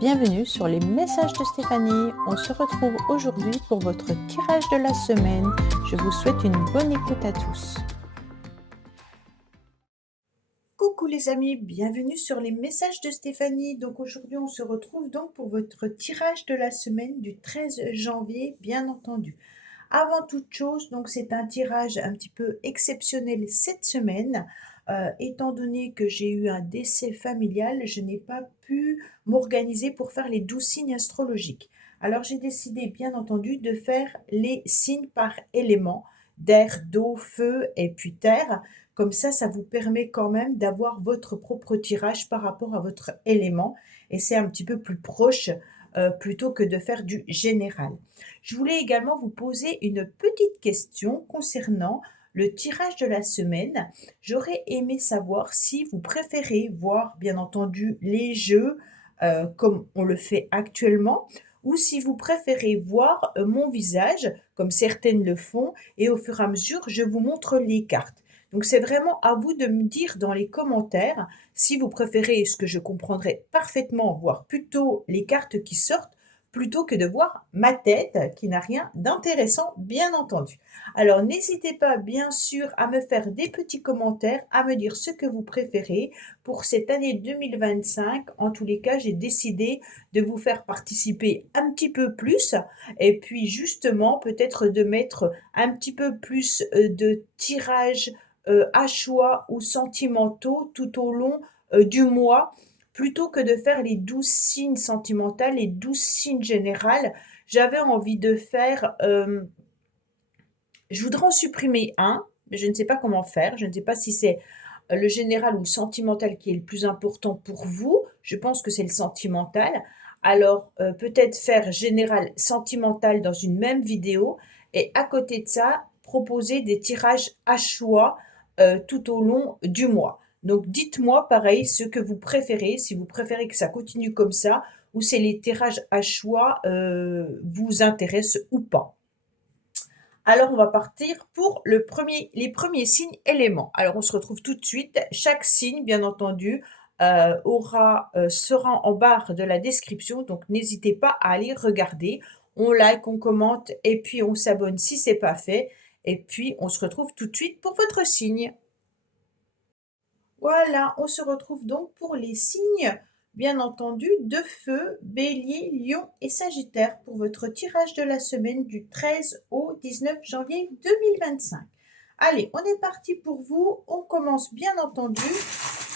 Bienvenue sur les messages de Stéphanie. On se retrouve aujourd'hui pour votre tirage de la semaine. Je vous souhaite une bonne écoute à tous. Coucou les amis, bienvenue sur les messages de Stéphanie. Donc aujourd'hui on se retrouve donc pour votre tirage de la semaine du 13 janvier, bien entendu. Avant toute chose, donc c'est un tirage un petit peu exceptionnel cette semaine. Étant donné que j'ai eu un décès familial, je n'ai pas pu m'organiser pour faire les 12 signes astrologiques. Alors j'ai décidé bien entendu de faire les signes par élément, d'air, d'eau, feu et puis terre. Comme ça vous permet quand même d'avoir votre propre tirage par rapport à votre élément et c'est un petit peu plus proche plutôt que de faire du général. Je voulais également vous poser une petite question concernant le tirage de la semaine. J'aurais aimé savoir si vous préférez voir, bien entendu, les jeux comme on le fait actuellement, ou si vous préférez voir mon visage, comme certaines le font, et au fur et à mesure, je vous montre les cartes. Donc c'est vraiment à vous de me dire dans les commentaires si vous préférez ce que je comprendrai parfaitement, voir plutôt les cartes qui sortent, plutôt que de voir ma tête qui n'a rien d'intéressant, bien entendu. Alors n'hésitez pas, bien sûr, à me faire des petits commentaires, à me dire ce que vous préférez pour cette année 2025. En tous les cas, j'ai décidé de vous faire participer un petit peu plus et puis justement peut-être de mettre un petit peu plus de tirages à choix ou sentimentaux tout au long du mois plutôt que de faire les 12 signes sentimentaux, les 12 signes générales. J'avais envie de faire, je voudrais en supprimer un, mais je ne sais pas comment faire. Je ne sais pas si c'est le général ou le sentimental qui est le plus important pour vous. Je pense que c'est le sentimental. Alors, peut-être faire général, sentimental dans une même vidéo et à côté de ça, proposer des tirages à choix tout au long du mois. Donc, dites-moi pareil ce que vous préférez, si vous préférez que ça continue comme ça ou si les tirages à choix vous intéressent ou pas. Alors, on va partir pour les premiers signes éléments. Alors, on se retrouve tout de suite. Chaque signe, bien entendu, sera en barre de la description. Donc, n'hésitez pas à aller regarder. On like, on commente et puis on s'abonne si ce n'est pas fait. Et puis, on se retrouve tout de suite pour votre signe. Voilà, on se retrouve donc pour les signes, bien entendu, de feu, bélier, lion et sagittaire pour votre tirage de la semaine du 13 au 19 janvier 2025. Allez, on est parti pour vous. On commence bien entendu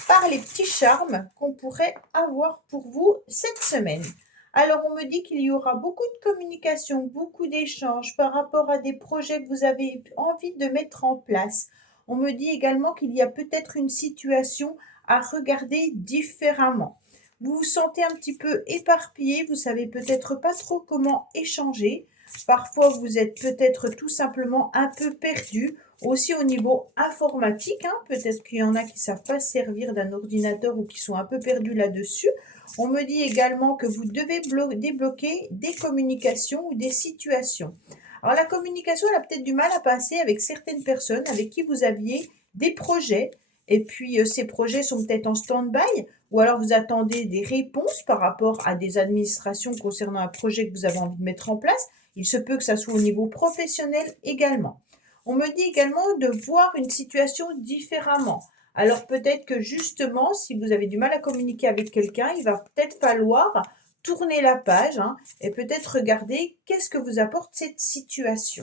par les petits charmes qu'on pourrait avoir pour vous cette semaine. Alors, on me dit qu'il y aura beaucoup de communication, beaucoup d'échanges par rapport à des projets que vous avez envie de mettre en place. On me dit également qu'il y a peut-être une situation à regarder différemment. Vous vous sentez un petit peu éparpillé, vous savez peut-être pas trop comment échanger. Parfois, vous êtes peut-être tout simplement un peu perdu, aussi au niveau informatique. Peut-être qu'il y en a qui ne savent pas se servir d'un ordinateur ou qui sont un peu perdus là-dessus. On me dit également que vous devez débloquer des communications ou des situations. Alors la communication, elle a peut-être du mal à passer avec certaines personnes avec qui vous aviez des projets et puis ces projets sont peut-être en stand-by ou alors vous attendez des réponses par rapport à des administrations concernant un projet que vous avez envie de mettre en place. Il se peut que ça soit au niveau professionnel également. On me dit également de voir une situation différemment. Alors peut-être que justement, si vous avez du mal à communiquer avec quelqu'un, il va peut-être falloir tourner la page et peut-être regarder qu'est-ce que vous apporte cette situation.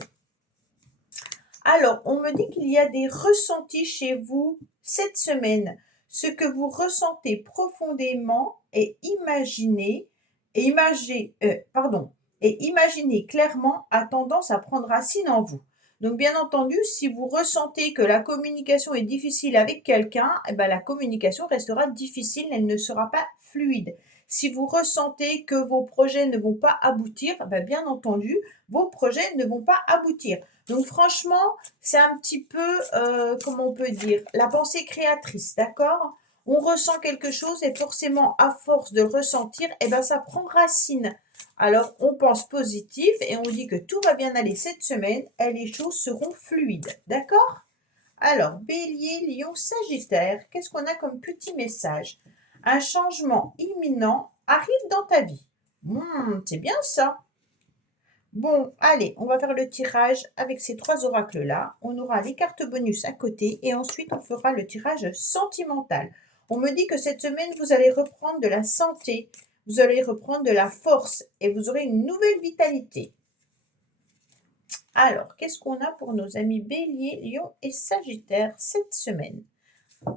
Alors, on me dit qu'il y a des ressentis chez vous cette semaine. Ce que vous ressentez profondément et imaginer clairement a tendance à prendre racine en vous. Donc, bien entendu, si vous ressentez que la communication est difficile avec quelqu'un, la communication restera difficile, elle ne sera pas fluide. Si vous ressentez que vos projets ne vont pas aboutir, bien entendu, vos projets ne vont pas aboutir. Donc franchement, c'est un petit peu, comment on peut dire, la pensée créatrice, d'accord? On ressent quelque chose et forcément, à force de le ressentir, ça prend racine. Alors, on pense positif et on dit que tout va bien aller cette semaine et les choses seront fluides, d'accord? Alors, bélier, lion, sagittaire, qu'est-ce qu'on a comme petit message? Un changement imminent arrive dans ta vie. C'est bien ça. Bon, allez, on va faire le tirage avec ces 3 oracles-là. On aura les cartes bonus à côté et ensuite on fera le tirage sentimental. On me dit que cette semaine, vous allez reprendre de la santé, vous allez reprendre de la force et vous aurez une nouvelle vitalité. Alors, qu'est-ce qu'on a pour nos amis Bélier, Lion et Sagittaire cette semaine?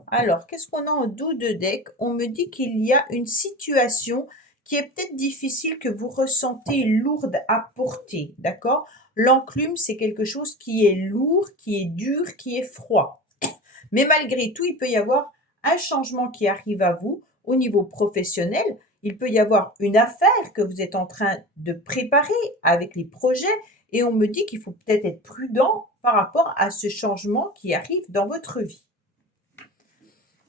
Alors, qu'est-ce qu'on a en dos de deck? On me dit qu'il y a une situation qui est peut-être difficile, que vous ressentez lourde à porter, d'accord? L'enclume, c'est quelque chose qui est lourd, qui est dur, qui est froid. Mais malgré tout, il peut y avoir un changement qui arrive à vous au niveau professionnel. Il peut y avoir une affaire que vous êtes en train de préparer avec les projets et on me dit qu'il faut peut-être être prudent par rapport à ce changement qui arrive dans votre vie.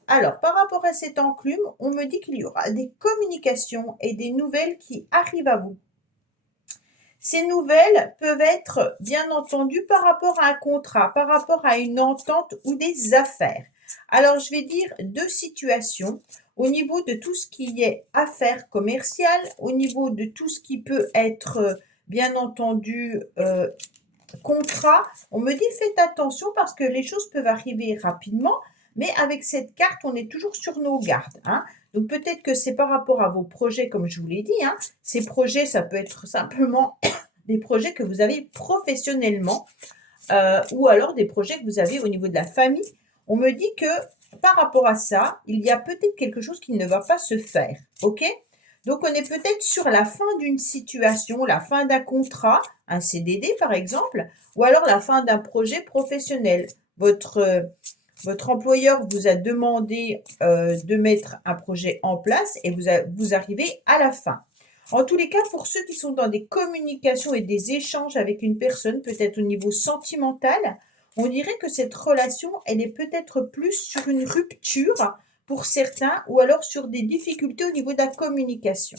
Alors, par rapport à cette enclume, on me dit qu'il y aura des communications et des nouvelles qui arrivent à vous. Ces nouvelles peuvent être, bien entendu, par rapport à un contrat, par rapport à une entente ou des affaires. Alors, je vais dire 2 situations. Au niveau de tout ce qui est affaires commerciales, au niveau de tout ce qui peut être, bien entendu, contrat, on me dit faites attention parce que les choses peuvent arriver rapidement. Mais avec cette carte, on est toujours sur nos gardes. Donc peut-être que c'est par rapport à vos projets, comme je vous l'ai dit. Ces projets, ça peut être simplement des projets que vous avez professionnellement ou alors des projets que vous avez au niveau de la famille. On me dit que par rapport à ça, il y a peut-être quelque chose qui ne va pas se faire. OK? Donc on est peut-être sur la fin d'une situation, la fin d'un contrat, un CDD par exemple, ou alors la fin d'un projet professionnel. Votre employeur vous a demandé de mettre un projet en place et vous arrivez à la fin. En tous les cas, pour ceux qui sont dans des communications et des échanges avec une personne, peut-être au niveau sentimental, on dirait que cette relation, elle est peut-être plus sur une rupture pour certains ou alors sur des difficultés au niveau de la communication.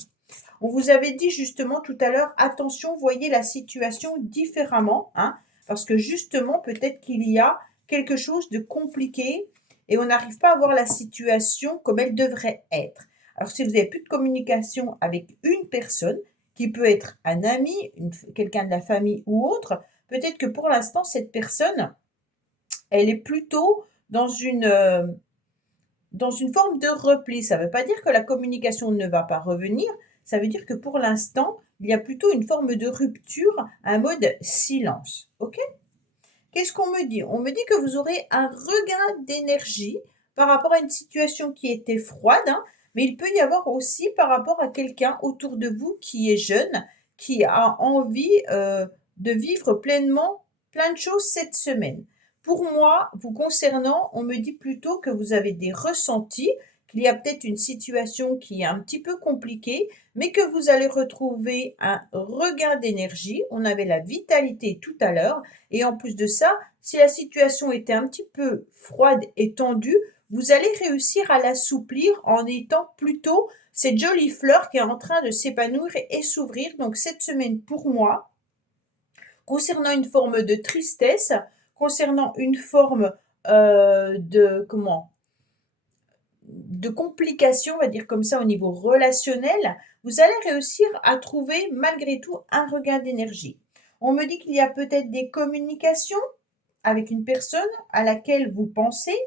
On vous avait dit justement tout à l'heure, attention, voyez la situation différemment, parce que justement, peut-être qu'il y a quelque chose de compliqué et on n'arrive pas à voir la situation comme elle devrait être. Alors, si vous n'avez plus de communication avec une personne, qui peut être un ami, quelqu'un de la famille ou autre, peut-être que pour l'instant, cette personne, elle est plutôt dans une forme de repli. Ça ne veut pas dire que la communication ne va pas revenir, ça veut dire que pour l'instant, il y a plutôt une forme de rupture, un mode silence. OK? Qu'est-ce qu'on me dit? On me dit que vous aurez un regain d'énergie par rapport à une situation qui était froide, mais il peut y avoir aussi par rapport à quelqu'un autour de vous qui est jeune, qui a envie de vivre pleinement plein de choses cette semaine. Pour moi, vous concernant, on me dit plutôt que vous avez des ressentis, qu'il y a peut-être une situation qui est un petit peu compliquée, mais que vous allez retrouver un regain d'énergie. On avait la vitalité tout à l'heure. Et en plus de ça, si la situation était un petit peu froide et tendue, vous allez réussir à l'assouplir en étant plutôt cette jolie fleur qui est en train de s'épanouir et s'ouvrir. Donc cette semaine pour moi, concernant une forme de tristesse, concernant une forme de complications, on va dire comme ça, au niveau relationnel, vous allez réussir à trouver malgré tout un regain d'énergie. On me dit qu'il y a peut-être des communications avec une personne à laquelle vous pensez,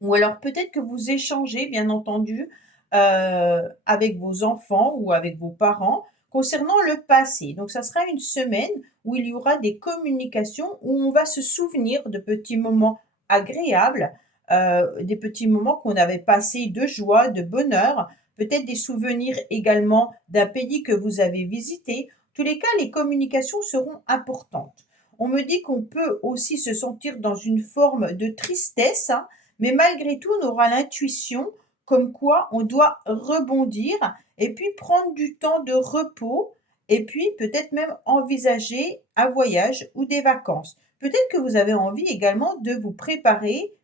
ou alors peut-être que vous échangez, bien entendu, avec vos enfants ou avec vos parents concernant le passé. Donc, ça sera une semaine où il y aura des communications, où on va se souvenir de petits moments agréables, des petits moments qu'on avait passés de joie, de bonheur, peut-être des souvenirs également d'un pays que vous avez visité. En tous les cas, les communications seront importantes. On me dit qu'on peut aussi se sentir dans une forme de tristesse, mais malgré tout, on aura l'intuition comme quoi on doit rebondir et puis prendre du temps de repos et puis peut-être même envisager un voyage ou des vacances. Peut-être que vous avez envie également de préparer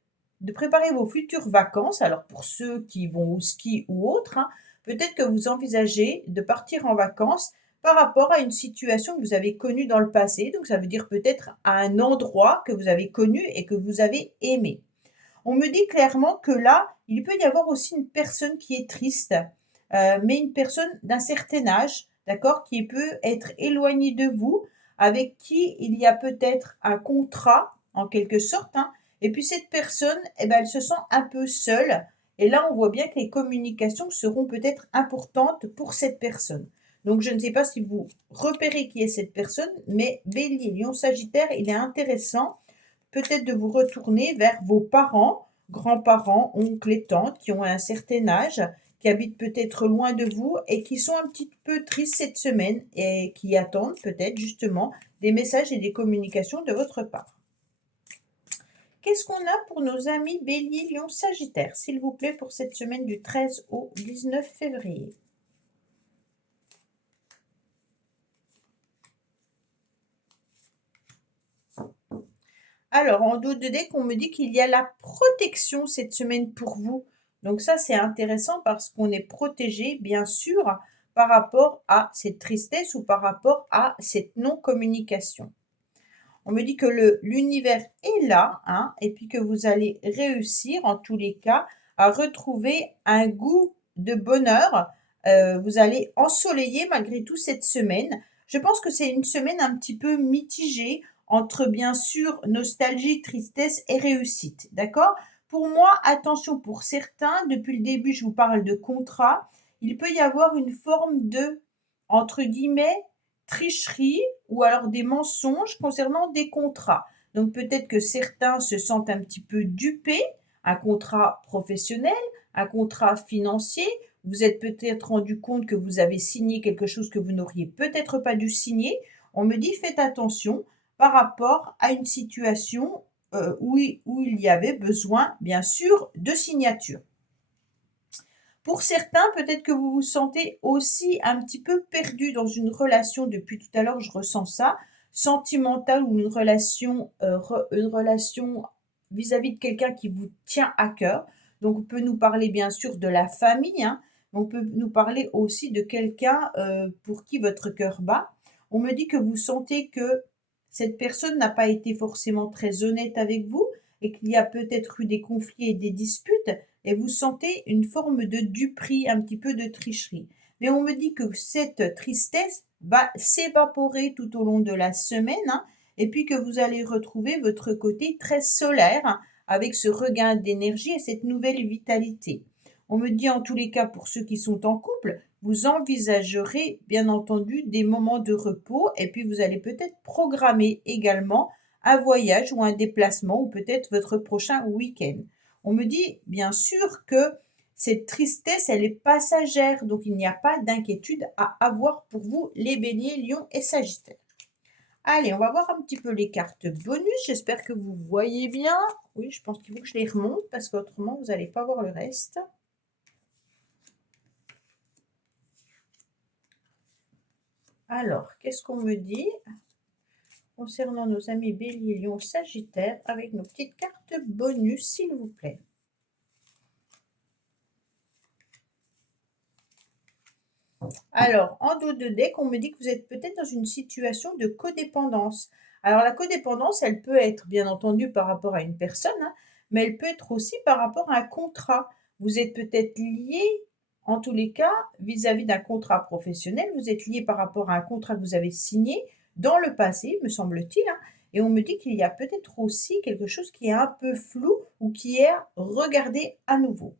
vos futures vacances. Alors pour ceux qui vont au ski ou autre, peut-être que vous envisagez de partir en vacances par rapport à une situation que vous avez connue dans le passé. Donc ça veut dire peut-être à un endroit que vous avez connu et que vous avez aimé. On me dit clairement que là, il peut y avoir aussi une personne qui est triste, mais une personne d'un certain âge, d'accord, qui peut être éloignée de vous, avec qui il y a peut-être un contrat, en quelque sorte, hein. Et puis cette personne, eh ben, elle se sent un peu seule. Et là, on voit bien que les communications seront peut-être importantes pour cette personne. Donc, je ne sais pas si vous repérez qui est cette personne, mais Bélier, Lion, Sagittaire, il est intéressant peut-être de vous retourner vers vos parents, grands-parents, oncles et tantes qui ont un certain âge, qui habitent peut-être loin de vous et qui sont un petit peu tristes cette semaine et qui attendent peut-être justement des messages et des communications de votre part. Qu'est-ce qu'on a pour nos amis Bélier, Lion, Sagittaire, s'il vous plaît, pour cette semaine du 13 au 19 février? Alors, en dos de deck, on me dit qu'il y a la protection cette semaine pour vous. Donc ça, c'est intéressant parce qu'on est protégé, bien sûr, par rapport à cette tristesse ou par rapport à cette non-communication. On me dit que l'univers est là, hein, et puis que vous allez réussir, en tous les cas, à retrouver un goût de bonheur. Vous allez ensoleiller malgré tout cette semaine. Je pense que c'est une semaine un petit peu mitigée entre, bien sûr, nostalgie, tristesse et réussite. D'accord? Pour moi, attention, pour certains, depuis le début, je vous parle de contrat, il peut y avoir une forme de, entre guillemets, tricherie ou alors des mensonges concernant des contrats. Donc peut-être que certains se sentent un petit peu dupés, un contrat professionnel, un contrat financier. Vous êtes peut-être rendu compte que vous avez signé quelque chose que vous n'auriez peut-être pas dû signer. On me dit faites attention par rapport à une situation où il y avait besoin, bien sûr, de signature. Pour certains, peut-être que vous vous sentez aussi un petit peu perdu dans une relation, depuis tout à l'heure, je ressens ça, sentimentale ou une relation vis-à-vis de quelqu'un qui vous tient à cœur. Donc, on peut nous parler bien sûr de la famille, hein, mais on peut nous parler aussi de quelqu'un pour qui votre cœur bat. On me dit que vous sentez que cette personne n'a pas été forcément très honnête avec vous et qu'il y a peut-être eu des conflits et des disputes et vous sentez une forme de duperie, un petit peu de tricherie. Mais on me dit que cette tristesse va s'évaporer tout au long de la semaine, hein, et puis que vous allez retrouver votre côté très solaire, hein, avec ce regain d'énergie et cette nouvelle vitalité. On me dit en tous les cas pour ceux qui sont en couple, vous envisagerez bien entendu des moments de repos et puis vous allez peut-être programmer également un voyage ou un déplacement ou peut-être votre prochain week-end. On me dit bien sûr que cette tristesse, elle est passagère, donc il n'y a pas d'inquiétude à avoir pour vous, les béliers, lions et sagittaires. Allez, on va voir un petit peu les cartes bonus. J'espère que vous voyez bien. Oui, je pense qu'il faut que je les remonte parce qu'autrement, vous n'allez pas voir le reste. Alors, qu'est-ce qu'on me dit concernant nos amis bélier, lion, sagittaire avec nos petites cartes bonus, s'il vous plaît? Alors, en dos de deck, on me dit que vous êtes peut-être dans une situation de codépendance. Alors, la codépendance, elle peut être bien entendu par rapport à une personne, hein, mais elle peut être aussi par rapport à un contrat. Vous êtes peut-être lié, en tous les cas, vis-à-vis d'un contrat professionnel. Vous êtes lié par rapport à un contrat que vous avez signé dans le passé, me semble-t-il, hein, et on me dit qu'il y a peut-être aussi quelque chose qui est un peu flou ou qui est regardé à nouveau.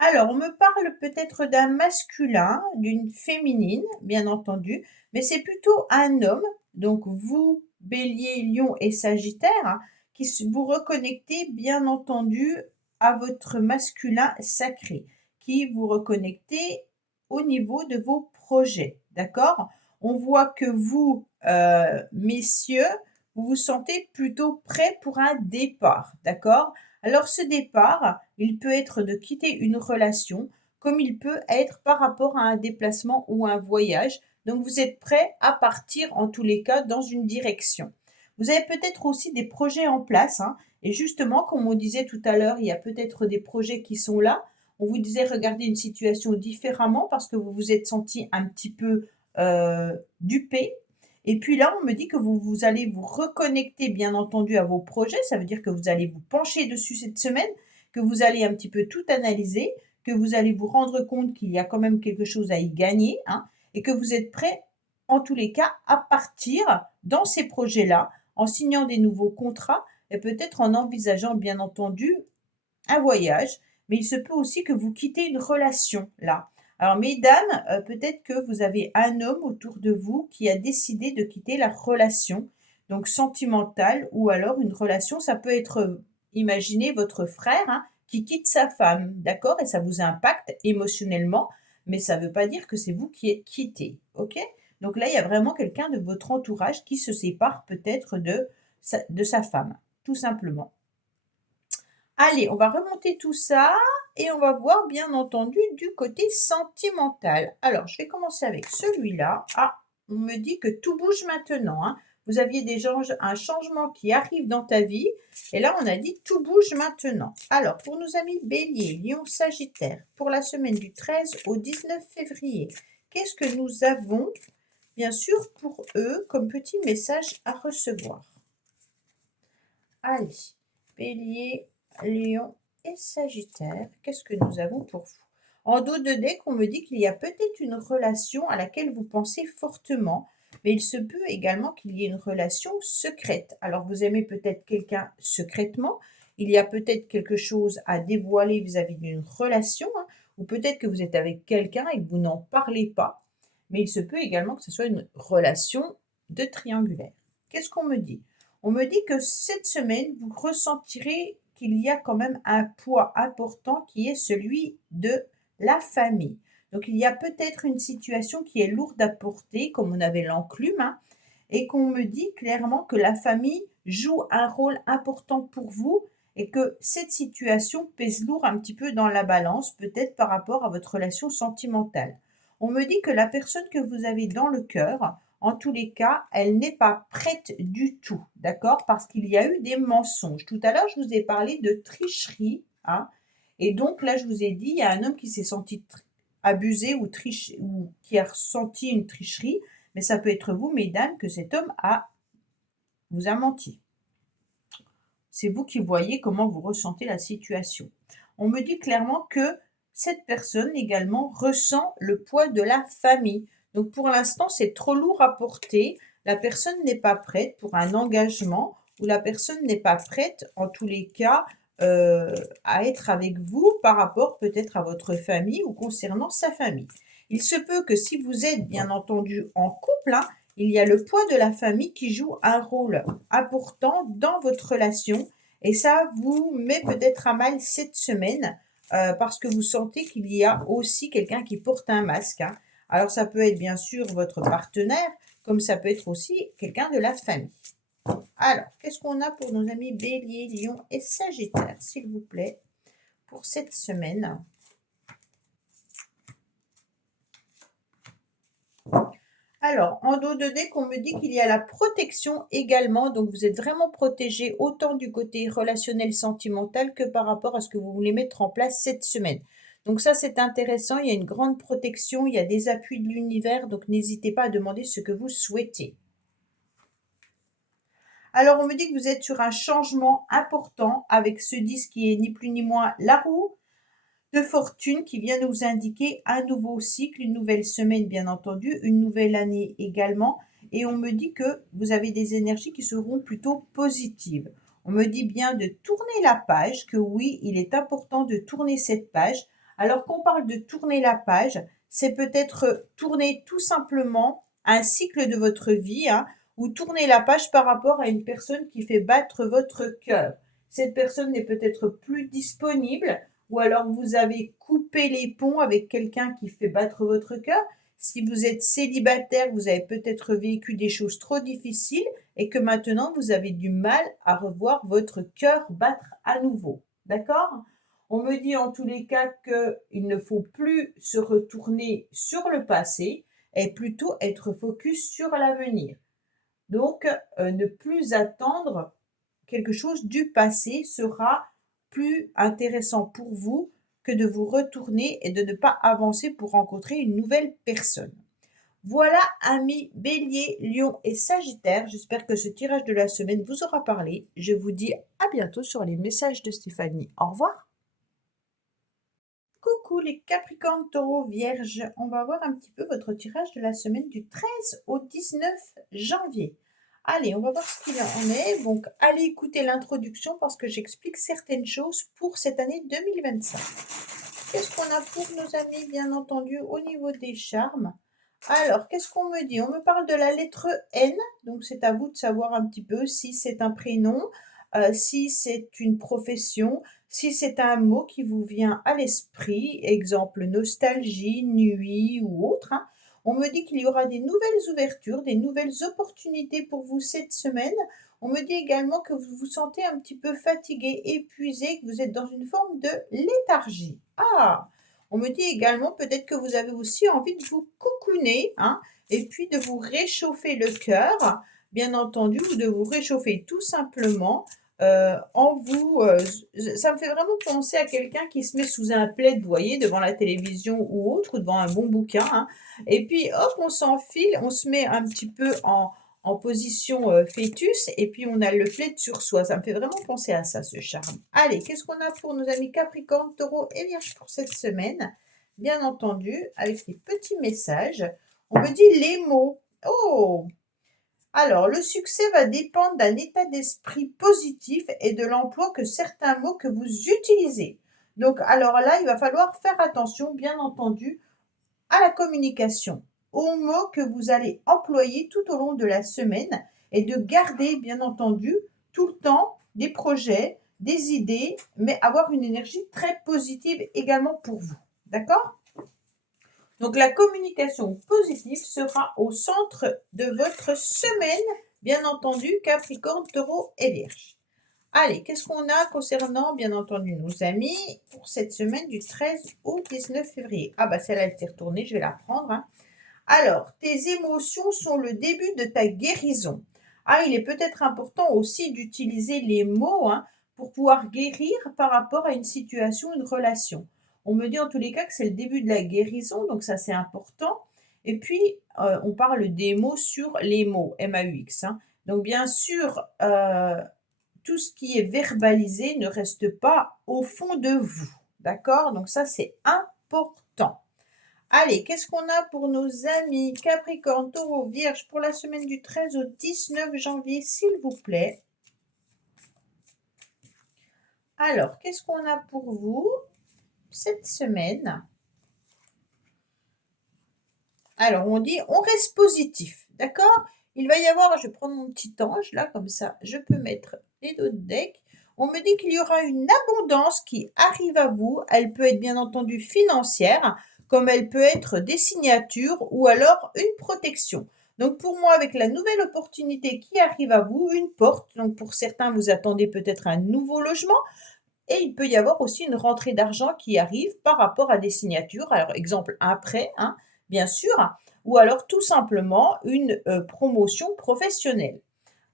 Alors, on me parle peut-être d'un masculin, d'une féminine, bien entendu, mais c'est plutôt un homme, donc vous, bélier, lion et sagittaire, hein, qui vous reconnectez bien entendu à votre masculin sacré, qui vous reconnectez au niveau de vos projets, d'accord? On voit que vous, messieurs, vous vous sentez plutôt prêts pour un départ, d'accord? Alors ce départ, il peut être de quitter une relation, comme il peut être par rapport à un déplacement ou un voyage. Donc vous êtes prêt à partir en tous les cas dans une direction. Vous avez peut-être aussi des projets en place, hein, et justement, comme on disait tout à l'heure, il y a peut-être des projets qui sont là. On vous disait regardez une situation différemment parce que vous vous êtes senti un petit peu dupé. Et puis là, on me dit que vous allez vous reconnecter, bien entendu, à vos projets. Ça veut dire que vous allez vous pencher dessus cette semaine, que vous allez un petit peu tout analyser, que vous allez vous rendre compte qu'il y a quand même quelque chose à y gagner, hein, et que vous êtes prêt, en tous les cas, à partir dans ces projets-là, en signant des nouveaux contrats et peut-être en envisageant, bien entendu, un voyage, mais il se peut aussi que vous quittez une relation là. Alors mesdames, peut-être que vous avez un homme autour de vous qui a décidé de quitter la relation, donc sentimentale ou alors une relation, ça peut être, imaginez votre frère, hein, qui quitte sa femme, d'accord? Et ça vous impacte émotionnellement, mais ça ne veut pas dire que c'est vous qui êtes quitté, OK? Donc là, il y a vraiment quelqu'un de votre entourage qui se sépare peut-être de sa femme, tout simplement. Allez, on va remonter tout ça et on va voir bien entendu du côté sentimental. Alors, je vais commencer avec celui-là. Ah, on me dit que tout bouge maintenant, hein. Vous aviez un changement qui arrive dans ta vie et là, on a dit tout bouge maintenant. Alors, pour nos amis Bélier, Lion, Sagittaire, pour la semaine du 13 au 19 février, qu'est-ce que nous avons, bien sûr, pour eux comme petit message à recevoir? Allez, Bélier, Lion et Sagittaire, qu'est-ce que nous avons pour vous? En dos de deck, on me dit qu'il y a peut-être une relation à laquelle vous pensez fortement, mais il se peut également qu'il y ait une relation secrète. Alors, vous aimez peut-être quelqu'un secrètement, il y a peut-être quelque chose à dévoiler vis-à-vis d'une relation, hein, ou peut-être que vous êtes avec quelqu'un et que vous n'en parlez pas, mais il se peut également que ce soit une relation de triangulaire. Qu'est-ce qu'on me dit? On me dit que cette semaine, vous ressentirez qu'il y a quand même un poids important qui est celui de la famille. Donc il y a peut-être une situation qui est lourde à porter, comme on avait l'enclume, hein, et qu'on me dit clairement que la famille joue un rôle important pour vous et que cette situation pèse lourd un petit peu dans la balance, peut-être par rapport à votre relation sentimentale. On me dit que la personne que vous avez dans le cœur, en tous les cas, elle n'est pas prête du tout, d'accord? Parce qu'il y a eu des mensonges. Tout à l'heure, je vous ai parlé de tricherie, hein, et donc là, je vous ai dit, il y a un homme qui s'est senti abusé ou qui a ressenti une tricherie, mais ça peut être vous, mesdames, que cet homme vous a menti. C'est vous qui voyez comment vous ressentez la situation. On me dit clairement que cette personne également ressent le poids de la famille. Donc pour l'instant, c'est trop lourd à porter. La personne n'est pas prête pour un engagement ou la personne n'est pas prête, en tous les cas, à être avec vous par rapport peut-être à votre famille ou concernant sa famille. Il se peut que si vous êtes bien entendu en couple, hein, il y a le poids de la famille qui joue un rôle important dans votre relation et ça vous met peut-être à mal cette semaine parce que vous sentez qu'il y a aussi quelqu'un qui porte un masque, hein. Alors ça peut être bien sûr votre partenaire, comme ça peut être aussi quelqu'un de la famille. Alors, qu'est-ce qu'on a pour nos amis Bélier, Lion et Sagittaire, s'il vous plaît, pour cette semaine? Alors, en dos de deck, on me dit qu'il y a la protection également. Donc, vous êtes vraiment protégé autant du côté relationnel sentimental que par rapport à ce que vous voulez mettre en place cette semaine. Donc ça, c'est intéressant. Il y a une grande protection. Il y a des appuis de l'univers. Donc, n'hésitez pas à demander ce que vous souhaitez. Alors, on me dit que vous êtes sur un changement important avec ce 10 qui est ni plus ni moins la roue de fortune qui vient nous indiquer un nouveau cycle, une nouvelle semaine bien entendu, une nouvelle année également. Et on me dit que vous avez des énergies qui seront plutôt positives. On me dit bien de tourner la page, que oui, il est important de tourner cette page. Alors qu'on parle de tourner la page, c'est peut-être tourner tout simplement un cycle de votre vie, hein, ou tourner la page par rapport à une personne qui fait battre votre cœur. Cette personne n'est peut-être plus disponible, ou alors vous avez coupé les ponts avec quelqu'un qui fait battre votre cœur. Si vous êtes célibataire, vous avez peut-être vécu des choses trop difficiles et que maintenant vous avez du mal à revoir votre cœur battre à nouveau. D'accord? On me dit en tous les cas qu'il ne faut plus se retourner sur le passé et plutôt être focus sur l'avenir. Donc, ne plus attendre quelque chose du passé sera plus intéressant pour vous que de vous retourner et de ne pas avancer pour rencontrer une nouvelle personne. Voilà, amis Bélier, Lion et Sagittaire. J'espère que ce tirage de la semaine vous aura parlé. Je vous dis à bientôt sur les messages de Stéphanie. Au revoir. Coucou. Coucou les Capricornes, Taureaux, Vierges. On va voir un petit peu votre tirage de la semaine du 13 au 19 janvier. Allez, on va voir ce qu'il en est. Donc, allez écouter l'introduction parce que j'explique certaines choses pour cette année 2025. Qu'est-ce qu'on a pour nos amis, bien entendu, au niveau des charmes? Alors, qu'est-ce qu'on me dit? On me parle de la lettre N. Donc, c'est à vous de savoir un petit peu si c'est un prénom, si c'est une profession, si c'est un mot qui vous vient à l'esprit, exemple nostalgie, nuit ou autre, hein. On me dit qu'il y aura des nouvelles ouvertures, des nouvelles opportunités pour vous cette semaine. On me dit également que vous vous sentez un petit peu fatigué, épuisé, que vous êtes dans une forme de léthargie. Ah! On me dit également peut-être que vous avez aussi envie de vous cocooner, hein, et puis de vous réchauffer le cœur, bien entendu, ou de vous réchauffer tout simplement en vous, ça me fait vraiment penser à quelqu'un qui se met sous un plaid, vous voyez, devant la télévision ou autre, ou devant un bon bouquin, hein, et puis hop, on s'enfile, on se met un petit peu en position fœtus, et puis on a le plaid sur soi. Ça me fait vraiment penser à ça, ce charme. Allez, qu'est-ce qu'on a pour nos amis Capricorne, Taureau et Vierge pour cette semaine? Bien entendu, avec des petits messages. On me dit les mots. Oh! Alors, le succès va dépendre d'un état d'esprit positif et de l'emploi que certains mots que vous utilisez. Donc, alors là, il va falloir faire attention, bien entendu, à la communication, aux mots que vous allez employer tout au long de la semaine et de garder, bien entendu, tout le temps des projets, des idées, mais avoir une énergie très positive également pour vous. D'accord? Donc, la communication positive sera au centre de votre semaine, bien entendu, Capricorne, Taureau et Vierge. Allez, qu'est-ce qu'on a concernant, bien entendu, nos amis pour cette semaine du 13 au 19 février? Ah bah celle-là, elle s'est retournée, je vais la prendre, hein. Alors, tes émotions sont le début de ta guérison. Ah, il est peut-être important aussi d'utiliser les mots, hein, pour pouvoir guérir par rapport à une situation, une relation. On me dit en tous les cas que c'est le début de la guérison, donc ça c'est important. Et puis, on parle des mots sur les mots, M-A-U-X, hein. Donc bien sûr, tout ce qui est verbalisé ne reste pas au fond de vous. D'accord? Donc ça, c'est important. Allez, qu'est-ce qu'on a pour nos amis Capricorne, Taureau, Vierge pour la semaine du 13 au 19 janvier, s'il vous plaît? Alors, qu'est-ce qu'on a pour vous cette semaine? Alors, on dit, on reste positif, d'accord? Il va y avoir, je vais prendre mon petit ange, là, comme ça, je peux mettre les deux decks. On me dit qu'il y aura une abondance qui arrive à vous. Elle peut être, bien entendu, financière, comme elle peut être des signatures ou alors une protection. Donc, pour moi, avec la nouvelle opportunité qui arrive à vous, une porte. Donc, pour certains, vous attendez peut-être un nouveau logement. Et il peut y avoir aussi une rentrée d'argent qui arrive par rapport à des signatures. Alors, exemple, un prêt, hein, bien sûr, ou alors tout simplement une promotion professionnelle.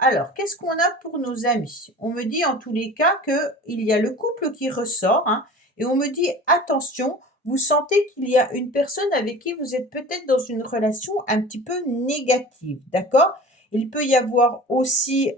Alors, qu'est-ce qu'on a pour nos amis? On me dit en tous les cas qu'il y a le couple qui ressort, hein, et on me dit attention, vous sentez qu'il y a une personne avec qui vous êtes peut-être dans une relation un petit peu négative, d'accord? Il peut y avoir aussi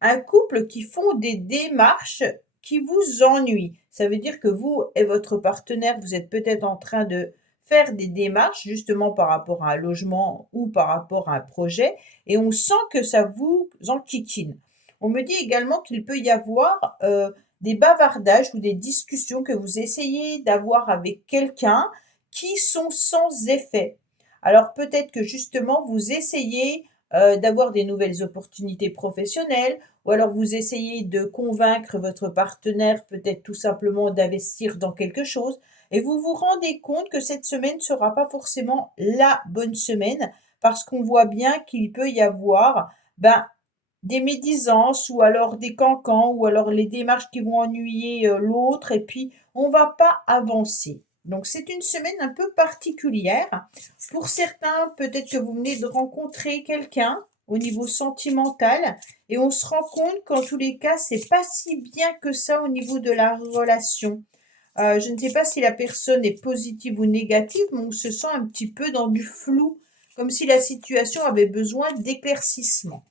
un couple qui font des démarches qui vous ennuient. Ça veut dire que vous et votre partenaire, vous êtes peut-être en train de faire des démarches justement par rapport à un logement ou par rapport à un projet et on sent que ça vous enquiquine. On me dit également qu'il peut y avoir des bavardages ou des discussions que vous essayez d'avoir avec quelqu'un qui sont sans effet. Alors peut-être que justement vous essayez d'avoir des nouvelles opportunités professionnelles ou alors vous essayez de convaincre votre partenaire peut-être tout simplement d'investir dans quelque chose et vous vous rendez compte que cette semaine ne sera pas forcément la bonne semaine parce qu'on voit bien qu'il peut y avoir des médisances ou alors des cancans ou alors les démarches qui vont ennuyer l'autre et puis on va pas avancer. Donc c'est une semaine un peu particulière. Pour certains, peut-être que vous venez de rencontrer quelqu'un au niveau sentimental et on se rend compte qu'en tous les cas, c'est pas si bien que ça au niveau de la relation. Je ne sais pas si la personne est positive ou négative, mais on se sent un petit peu dans du flou, comme si la situation avait besoin d'éclaircissement.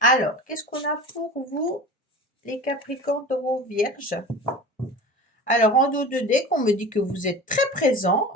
Alors, qu'est-ce qu'on a pour vous, les Capricornes, Taureaux, Vierges? Alors, en dos de deck, on me dit que vous êtes très présent,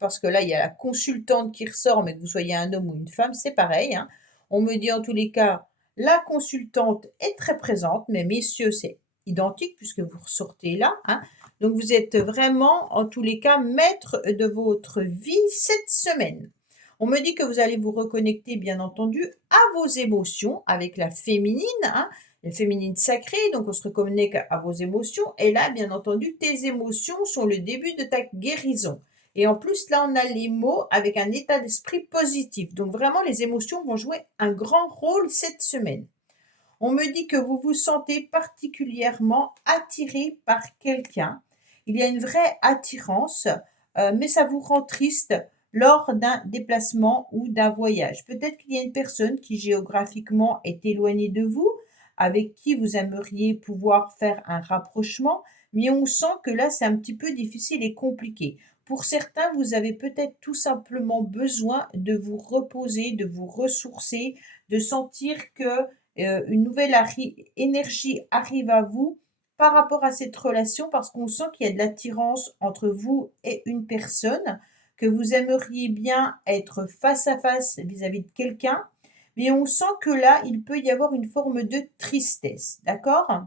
parce que là, il y a la consultante qui ressort, mais que vous soyez un homme ou une femme, c'est pareil, hein. On me dit en tous les cas, la consultante est très présente, mais messieurs, c'est identique puisque vous ressortez là, hein. Donc, vous êtes vraiment, en tous les cas, maître de votre vie cette semaine. On me dit que vous allez vous reconnecter, bien entendu, à vos émotions avec la féminine, hein, la féminine sacrée, donc on se reconnecte à vos émotions. Et là, bien entendu, tes émotions sont le début de ta guérison. Et en plus, là, on a les mots avec un état d'esprit positif. Donc vraiment, les émotions vont jouer un grand rôle cette semaine. On me dit que vous vous sentez particulièrement attiré par quelqu'un. Il y a une vraie attirance, mais ça vous rend triste lors d'un déplacement ou d'un voyage. Peut-être qu'il y a une personne qui géographiquement est éloignée de vous, avec qui vous aimeriez pouvoir faire un rapprochement, mais on sent que là, c'est un petit peu difficile et compliqué. Pour certains, vous avez peut-être tout simplement besoin de vous reposer, de vous ressourcer, de sentir que une nouvelle énergie arrive à vous par rapport à cette relation parce qu'on sent qu'il y a de l'attirance entre vous et une personne, que vous aimeriez bien être face à face vis-à-vis de quelqu'un, mais on sent que là, il peut y avoir une forme de tristesse, d'accord?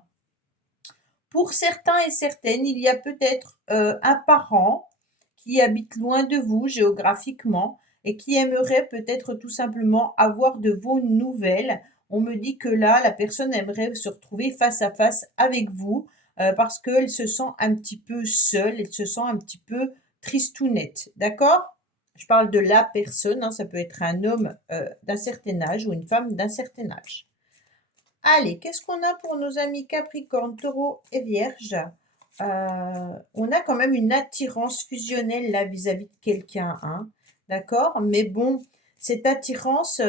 Pour certains et certaines, il y a peut-être un parent qui habite loin de vous géographiquement et qui aimerait peut-être tout simplement avoir de vos nouvelles. On me dit que là, la personne aimerait se retrouver face à face avec vous parce qu'elle se sent un petit peu seule, elle se sent un petit peu tristounette. D'accord? Je parle de la personne, hein, ça peut être un homme d'un certain âge ou une femme d'un certain âge. Allez, qu'est-ce qu'on a pour nos amis Capricorne, Taureau et Vierge? On a quand même une attirance fusionnelle là vis-à-vis de quelqu'un, hein, d'accord? Mais bon, cette attirance,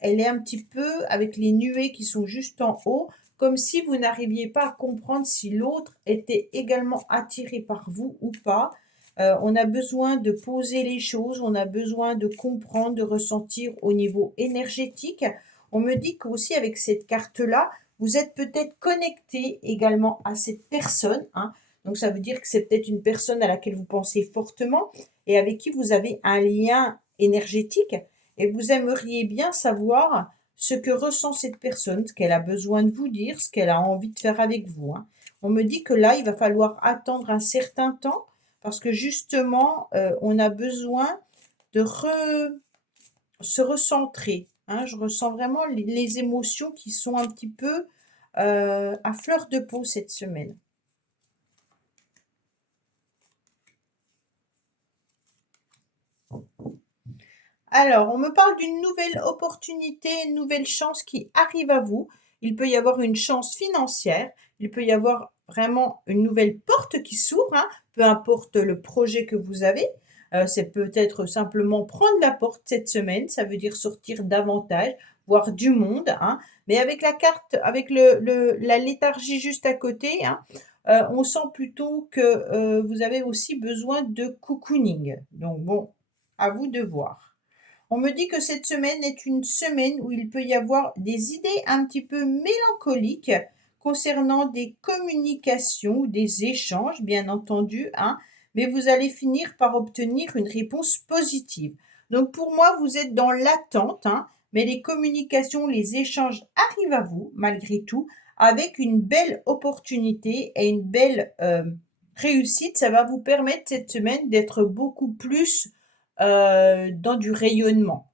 elle est un petit peu avec les nuées qui sont juste en haut, comme si vous n'arriviez pas à comprendre si l'autre était également attiré par vous ou pas. On a besoin de poser les choses, on a besoin de comprendre, de ressentir au niveau énergétique. On me dit qu'aussi avec cette carte-là, vous êtes peut-être connecté également à cette personne, hein. Donc ça veut dire que c'est peut-être une personne à laquelle vous pensez fortement et avec qui vous avez un lien énergétique et vous aimeriez bien savoir ce que ressent cette personne, ce qu'elle a besoin de vous dire, ce qu'elle a envie de faire avec vous, hein. On me dit que là, il va falloir attendre un certain temps parce que justement, on a besoin de se recentrer, hein. Je ressens vraiment les émotions qui sont un petit peu à fleur de peau cette semaine. Alors, on me parle d'une nouvelle opportunité, une nouvelle chance qui arrive à vous. Il peut y avoir une chance financière, il peut y avoir vraiment une nouvelle porte qui s'ouvre, hein, peu importe le projet que vous avez. C'est peut-être simplement prendre la porte cette semaine, ça veut dire sortir davantage, voir du monde, hein. Mais avec la carte, avec la léthargie juste à côté, hein, on sent plutôt que vous avez aussi besoin de cocooning. Donc bon, à vous de voir. On me dit que cette semaine est une semaine où il peut y avoir des idées un petit peu mélancoliques concernant des communications ou des échanges, bien entendu, hein, mais vous allez finir par obtenir une réponse positive. Donc pour moi, vous êtes dans l'attente, hein, mais les communications, les échanges arrivent à vous, malgré tout, avec une belle opportunité et une belle réussite. Ça va vous permettre cette semaine d'être beaucoup plus dans du rayonnement.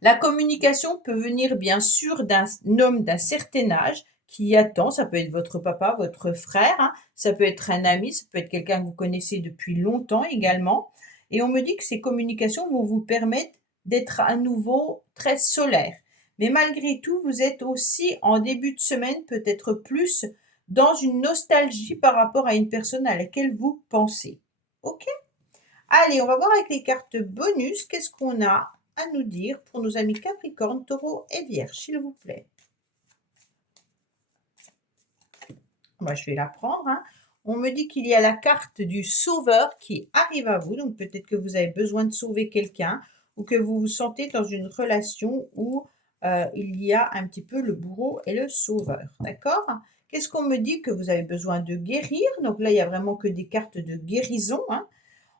La communication peut venir bien sûr d'un homme d'un certain âge qui attend, ça peut être votre papa, votre frère, hein, ça peut être un ami, ça peut être quelqu'un que vous connaissez depuis longtemps également. Et on me dit que ces communications vont vous permettre d'être à nouveau très solaire. Mais malgré tout, vous êtes aussi en début de semaine peut-être plus dans une nostalgie par rapport à une personne à laquelle vous pensez. Ok? Allez, on va voir avec les cartes bonus, qu'est-ce qu'on a à nous dire pour nos amis Capricorne, Taureau et Vierge, s'il vous plaît. Je vais la prendre, hein. On me dit qu'il y a la carte du sauveur qui arrive à vous, donc peut-être que vous avez besoin de sauver quelqu'un ou que vous vous sentez dans une relation où il y a un petit peu le bourreau et le sauveur, d'accord? Qu'est-ce qu'on me dit? Que vous avez besoin de guérir. Donc là, il y a vraiment que des cartes de guérison, hein.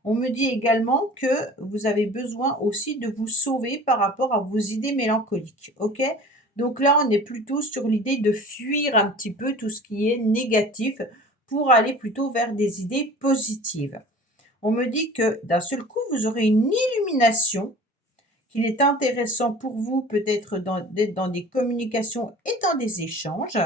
On me dit également que vous avez besoin aussi de vous sauver par rapport à vos idées mélancoliques, OK? Donc là, on est plutôt sur l'idée de fuir un petit peu tout ce qui est négatif pour aller plutôt vers des idées positives. On me dit que d'un seul coup, vous aurez une illumination, qu'il est intéressant pour vous peut-être d'être dans des communications et dans des échanges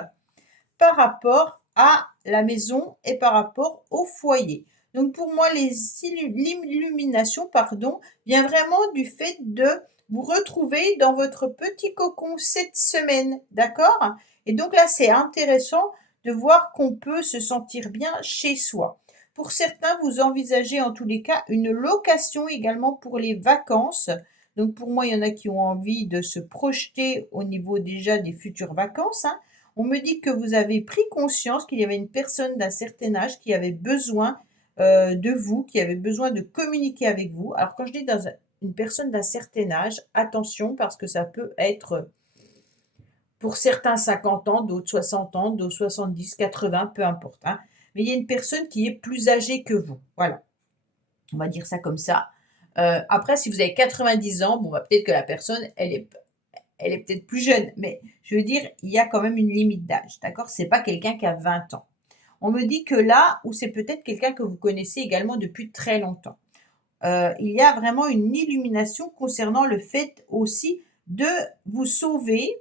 par rapport à la maison et par rapport au foyer. Donc pour moi, l'illumination, pardon, vient vraiment du fait de vous retrouver dans votre petit cocon cette semaine, d'accord? Et donc là, c'est intéressant de voir qu'on peut se sentir bien chez soi. Pour certains, vous envisagez en tous les cas une location également pour les vacances. Donc pour moi, il y en a qui ont envie de se projeter au niveau déjà des futures vacances, hein. On me dit que vous avez pris conscience qu'il y avait une personne d'un certain âge qui avait besoin de vous, qui avait besoin de communiquer avec vous. Alors quand je dis une personne d'un certain âge, attention parce que ça peut être pour certains 50 ans, d'autres 60 ans, d'autres 70, 80, peu importe, hein. Mais il y a une personne qui est plus âgée que vous. Voilà, on va dire ça comme ça. Après, si vous avez 90 ans, bon, bah, peut-être que la personne, elle est peut-être plus jeune, mais je veux dire, il y a quand même une limite d'âge, d'accord? C'est pas quelqu'un qui a 20 ans. On me dit que là, ou c'est peut-être quelqu'un que vous connaissez également depuis très longtemps. Il y a vraiment une illumination concernant le fait aussi de vous sauver.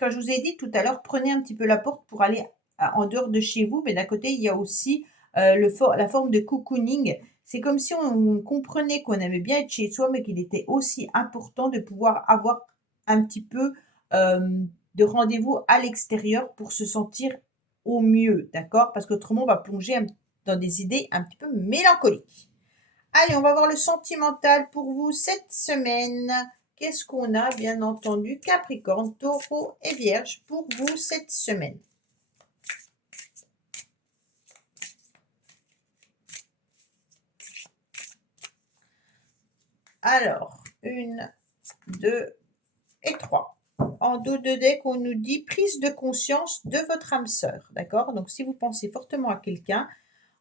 Quand je vous ai dit tout à l'heure, prenez un petit peu la porte pour aller en dehors de chez vous, mais d'un côté, il y a aussi la forme de cocooning. C'est comme si on comprenait qu'on aimait bien être chez soi, mais qu'il était aussi important de pouvoir avoir un petit peu de rendez-vous à l'extérieur pour se sentir au mieux, d'accord? Parce qu'autrement, on va plonger dans des idées un petit peu mélancoliques. Allez, on va voir le sentimental pour vous cette semaine. Qu'est-ce qu'on a? Bien entendu, Capricorne, Taureau et Vierge pour vous cette semaine. Alors, 1, 2 et 3. En dos de deck, on nous dit prise de conscience de votre âme sœur. D'accord? Donc, si vous pensez fortement à quelqu'un,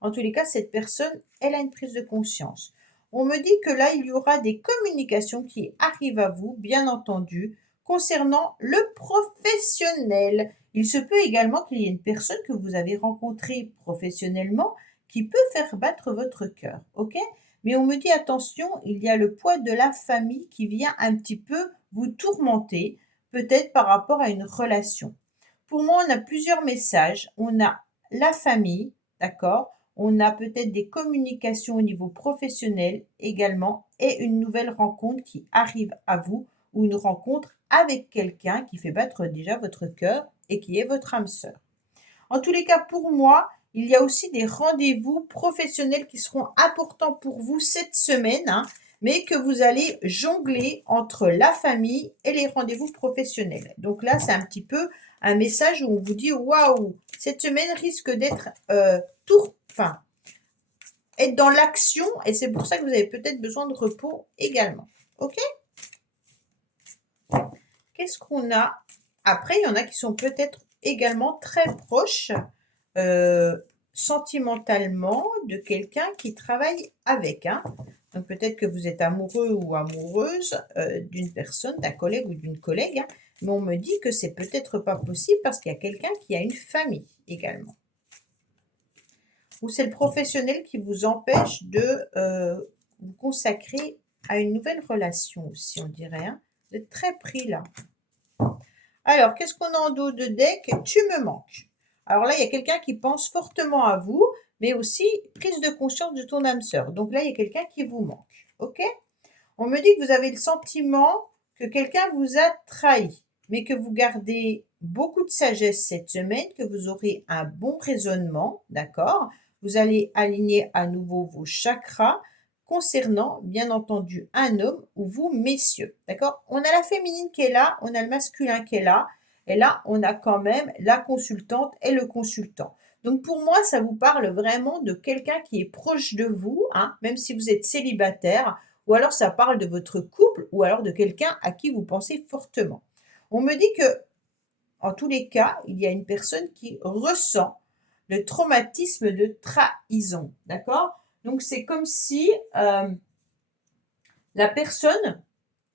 en tous les cas, cette personne, elle a une prise de conscience. On me dit que là, il y aura des communications qui arrivent à vous, bien entendu, concernant le professionnel. Il se peut également qu'il y ait une personne que vous avez rencontrée professionnellement qui peut faire battre votre cœur. OK? Mais on me dit attention, il y a le poids de la famille qui vient un petit peu vous tourmenter, peut-être par rapport à une relation. Pour moi, on a plusieurs messages. On a la famille, d'accord? On a peut-être des communications au niveau professionnel également et une nouvelle rencontre qui arrive à vous ou une rencontre avec quelqu'un qui fait battre déjà votre cœur et qui est votre âme sœur. En tous les cas, pour moi, il y a aussi des rendez-vous professionnels qui seront importants pour vous cette semaine, hein, mais que vous allez jongler entre la famille et les rendez-vous professionnels. Donc là, c'est un petit peu un message où on vous dit waouh, cette semaine risque d'être enfin, être dans l'action et c'est pour ça que vous avez peut-être besoin de repos également. OK? Qu'est-ce qu'on a? Après, il y en a qui sont peut-être également très proches sentimentalement de quelqu'un qui travaille avec, hein. Donc peut-être que vous êtes amoureux ou amoureuse d'une personne, d'un collègue ou d'une collègue, hein, mais on me dit que c'est peut-être pas possible parce qu'il y a quelqu'un qui a une famille également. Ou c'est le professionnel qui vous empêche de vous consacrer à une nouvelle relation aussi, on dirait, hein. Vous êtes très pris là. Alors, qu'est-ce qu'on a en dos de deck? Tu me manques. Alors là, il y a quelqu'un qui pense fortement à vous, mais aussi prise de conscience de ton âme sœur. Donc là, il y a quelqu'un qui vous manque. OK? On me dit que vous avez le sentiment que quelqu'un vous a trahi, mais que vous gardez beaucoup de sagesse cette semaine, que vous aurez un bon raisonnement, d'accord? Vous allez aligner à nouveau vos chakras concernant, bien entendu, un homme ou vous, messieurs, d'accord? On a la féminine qui est là, on a le masculin qui est là, et là, on a quand même la consultante et le consultant. Donc pour moi, ça vous parle vraiment de quelqu'un qui est proche de vous, hein, même si vous êtes célibataire, ou alors ça parle de votre couple, ou alors de quelqu'un à qui vous pensez fortement. On me dit que en tous les cas, il y a une personne qui ressent le traumatisme de trahison, d'accord? Donc c'est comme si la personne,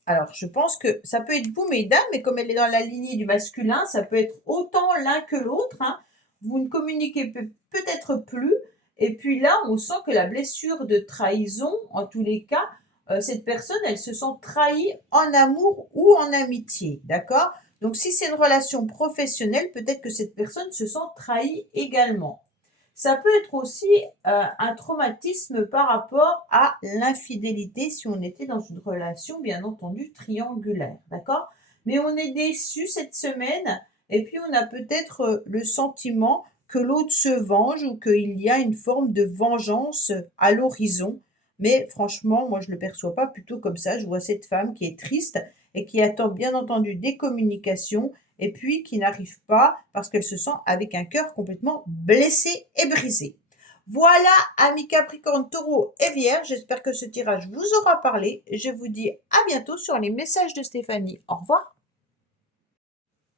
alors je pense que ça peut être vous mesdames, mais comme elle est dans la lignée du masculin, ça peut être autant l'un que l'autre, hein. Vous ne communiquez peut-être plus, et puis là, on sent que la blessure de trahison, en tous les cas, cette personne, elle se sent trahie en amour ou en amitié, d'accord? Donc si c'est une relation professionnelle, peut-être que cette personne se sent trahie également. Ça peut être aussi un traumatisme par rapport à l'infidélité si on était dans une relation, bien entendu, triangulaire, d'accord? Mais on est déçu cette semaine et puis on a peut-être le sentiment que l'autre se venge ou qu'il y a une forme de vengeance à l'horizon. Mais franchement, moi, je ne le perçois pas plutôt comme ça. Je vois cette femme qui est triste et qui attend bien entendu des communications et puis qui n'arrive pas parce qu'elle se sent avec un cœur complètement blessé et brisé. Voilà, amis Capricorne, Taureau et Vierge, j'espère que ce tirage vous aura parlé. Je vous dis à bientôt sur les messages de Stéphanie. Au revoir.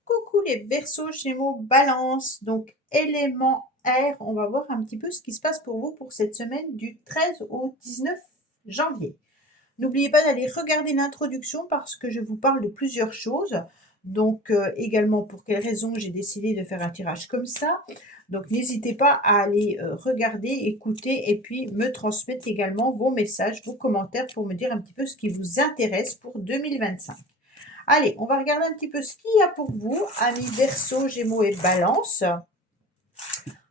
Coucou les Verseaux, Gémeaux, Balance. Donc, élément air, on va voir un petit peu ce qui se passe pour vous pour cette semaine du 13 au 19 janvier. N'oubliez pas d'aller regarder l'introduction parce que je vous parle de plusieurs choses. Donc, également, pour quelles raisons j'ai décidé de faire un tirage comme ça. Donc, n'hésitez pas à aller regarder, écouter et puis me transmettre également vos messages, vos commentaires pour me dire un petit peu ce qui vous intéresse pour 2025. Allez, on va regarder un petit peu ce qu'il y a pour vous, amis Verseau, Gémeaux et Balance.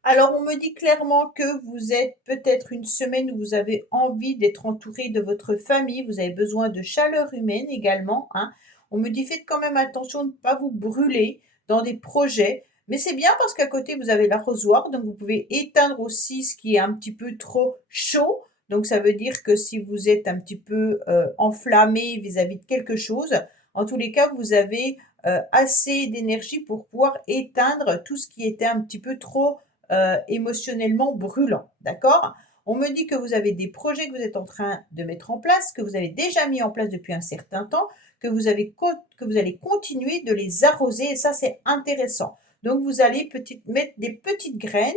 Alors, on me dit clairement que vous êtes peut-être une semaine où vous avez envie d'être entouré de votre famille, vous avez besoin de chaleur humaine également, hein. On me dit faites quand même attention de ne pas vous brûler dans des projets, mais c'est bien parce qu'à côté vous avez l'arrosoir, donc vous pouvez éteindre aussi ce qui est un petit peu trop chaud. Donc ça veut dire que si vous êtes un petit peu enflammé vis-à-vis de quelque chose, en tous les cas, vous avez assez d'énergie pour pouvoir éteindre tout ce qui était un petit peu trop émotionnellement brûlant, d'accord? On me dit que vous avez des projets que vous êtes en train de mettre en place, que vous avez déjà mis en place depuis un certain temps, que vous allez continuer de les arroser et ça c'est intéressant. Donc vous allez mettre des petites graines.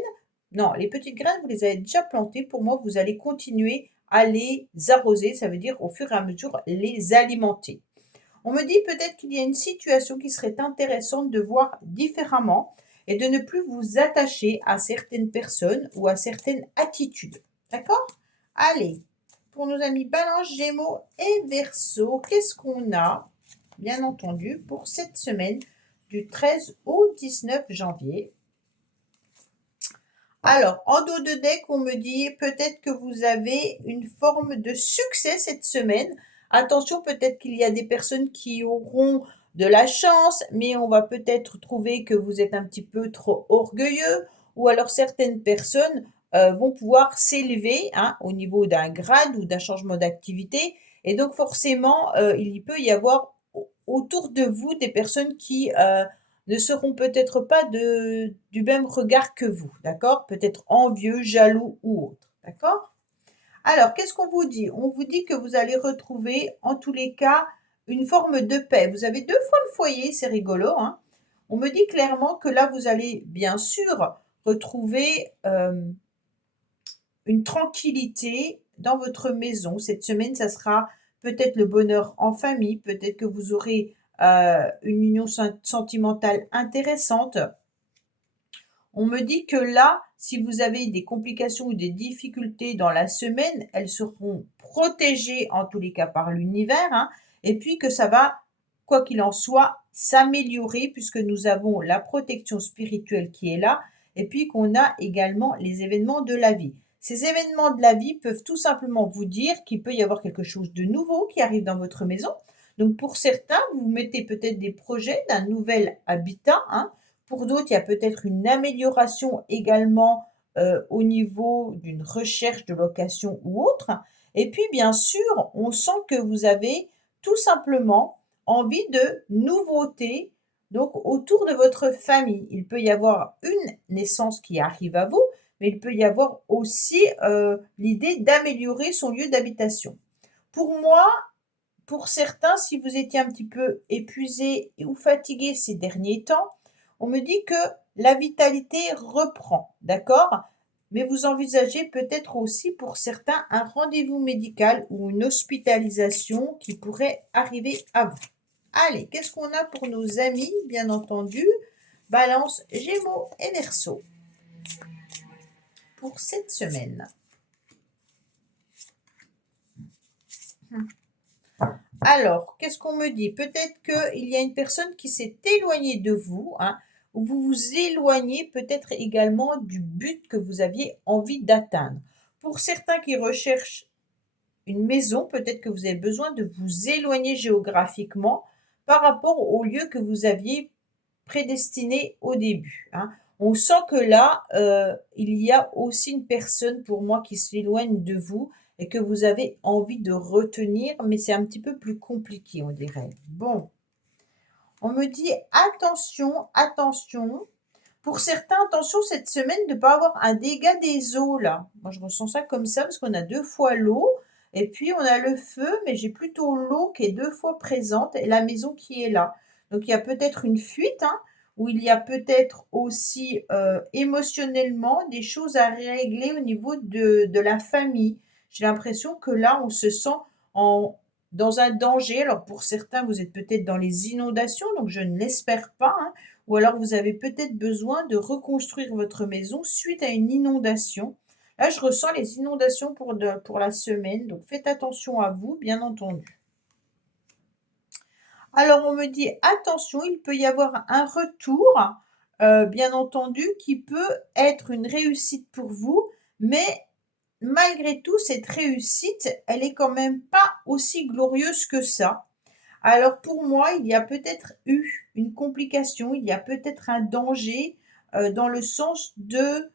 Non, les petites graines, vous les avez déjà plantées. Pour moi, vous allez continuer à les arroser. Ça veut dire au fur et à mesure les alimenter. On me dit peut-être qu'il y a une situation qui serait intéressante de voir différemment et de ne plus vous attacher à certaines personnes ou à certaines attitudes. D'accord? Allez, pour nos amis Balance, Gémeaux et Verseau, qu'est-ce qu'on a, bien entendu, pour cette semaine du 13 au 19 janvier? Alors, en dos de deck, on me dit peut-être que vous avez une forme de succès cette semaine. Attention, peut-être qu'il y a des personnes qui auront de la chance, mais on va peut-être trouver que vous êtes un petit peu trop orgueilleux, ou alors certaines personnes vont pouvoir s'élever hein, au niveau d'un grade ou d'un changement d'activité. Et donc forcément, il peut y avoir autour de vous des personnes qui ne seront peut-être pas du même regard que vous, d'accord? Peut-être envieux, jaloux ou autre, d'accord? Alors, qu'est-ce qu'on vous dit? On vous dit que vous allez retrouver, en tous les cas, une forme de paix. Vous avez 2 fois le foyer, c'est rigolo, hein? On me dit clairement que là, vous allez bien sûr retrouver une tranquillité dans votre maison. Cette semaine, ça sera peut-être le bonheur en famille, peut-être que vous aurez une union sentimentale intéressante. On me dit que là, si vous avez des complications ou des difficultés dans la semaine, elles seront protégées en tous les cas par l'univers, hein, et puis que ça va, quoi qu'il en soit, s'améliorer puisque nous avons la protection spirituelle qui est là, et puis qu'on a également les événements de la vie. Ces événements de la vie peuvent tout simplement vous dire qu'il peut y avoir quelque chose de nouveau qui arrive dans votre maison. Donc pour certains, vous mettez peut-être des projets d'un nouvel habitat, hein. Pour d'autres, il y a peut-être une amélioration également au niveau d'une recherche de location ou autre. Et puis, bien sûr, on sent que vous avez tout simplement envie de nouveautés, donc autour de votre famille. Il peut y avoir une naissance qui arrive à vous, mais il peut y avoir aussi l'idée d'améliorer son lieu d'habitation. Pour moi, pour certains, si vous étiez un petit peu épuisé ou fatigué ces derniers temps, On me dit que la vitalité reprend, d'accord? Mais vous envisagez peut-être aussi pour certains un rendez-vous médical ou une hospitalisation qui pourrait arriver à vous. Allez, qu'est-ce qu'on a pour nos amis, bien entendu? Balance, Gémeaux et Verseau pour cette semaine. Alors, qu'est-ce qu'on me dit? Peut-être qu'il y a une personne qui s'est éloignée de vous, hein, ou vous vous éloignez peut-être également du but que vous aviez envie d'atteindre. Pour certains qui recherchent une maison, peut-être que vous avez besoin de vous éloigner géographiquement par rapport au lieu que vous aviez prédestiné au début, hein. On sent que là, il y a aussi une personne pour moi qui s'éloigne de vous et que vous avez envie de retenir, mais c'est un petit peu plus compliqué, on dirait. Bon, on me dit attention, attention. Pour certains, attention cette semaine de ne pas avoir un dégât des eaux là. Moi, je ressens ça comme ça parce qu'on a 2 fois l'eau et puis on a le feu, mais j'ai plutôt l'eau qui est 2 fois présente et la maison qui est là. Donc il y a peut-être une fuite, hein, ou il y a peut-être aussi, émotionnellement des choses à régler au niveau de la famille. J'ai l'impression que là, on se sent en dans un danger. Alors pour certains, vous êtes peut-être dans les inondations, donc je ne l'espère pas, hein, ou alors vous avez peut-être besoin de reconstruire votre maison suite à une inondation. Là, je ressens les inondations pour la semaine, donc faites attention à vous, bien entendu. Alors, on me dit attention, il peut y avoir un retour, bien entendu, qui peut être une réussite pour vous, mais malgré tout, cette réussite, elle est quand même pas aussi glorieuse que ça. Alors pour moi, il y a peut-être eu une complication, il y a peut-être un danger, dans le sens de,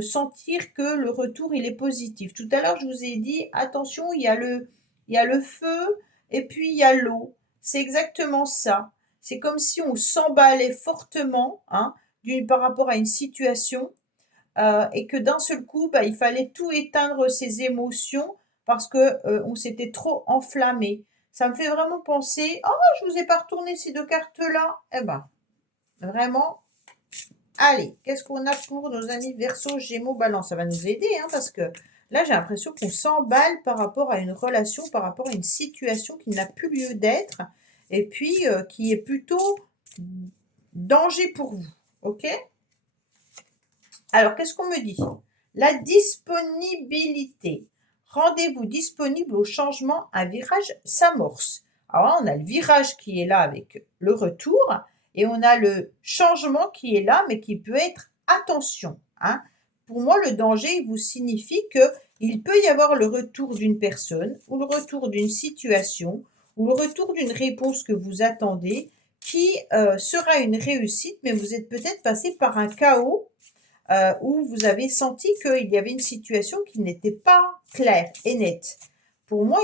sentir que le retour, il est positif. Tout à l'heure, je vous ai dit: «Attention, il y a le feu et puis il y a l'eau». C'est exactement ça. C'est comme si on s'emballait fortement, hein, par rapport à une situation, et que d'un seul coup, bah, il fallait tout éteindre ses émotions parce que, on s'était trop enflammé. Ça me fait vraiment penser: «Oh, je vous ai pas retourné ces 2 cartes-là». Eh ben, vraiment, allez, qu'est-ce qu'on a pour nos amis Verseau, Gémeaux, Balance? Ça va nous aider, hein, parce que là, j'ai l'impression qu'on s'emballe par rapport à une relation, par rapport à une situation qui n'a plus lieu d'être et puis, qui est plutôt danger pour vous. OK? Alors, qu'est-ce qu'on me dit? La disponibilité. Rendez-vous disponible au changement, un virage s'amorce. Alors là, on a le virage qui est là avec le retour et on a le changement qui est là, mais qui peut être attention, hein. Pour moi, le danger, il vous signifie que il peut y avoir le retour d'une personne ou le retour d'une situation ou le retour d'une réponse que vous attendez qui sera une réussite, mais vous êtes peut-être passé par un chaos où vous avez senti qu'il y avait une situation qui n'était pas claire et nette. Pour moi,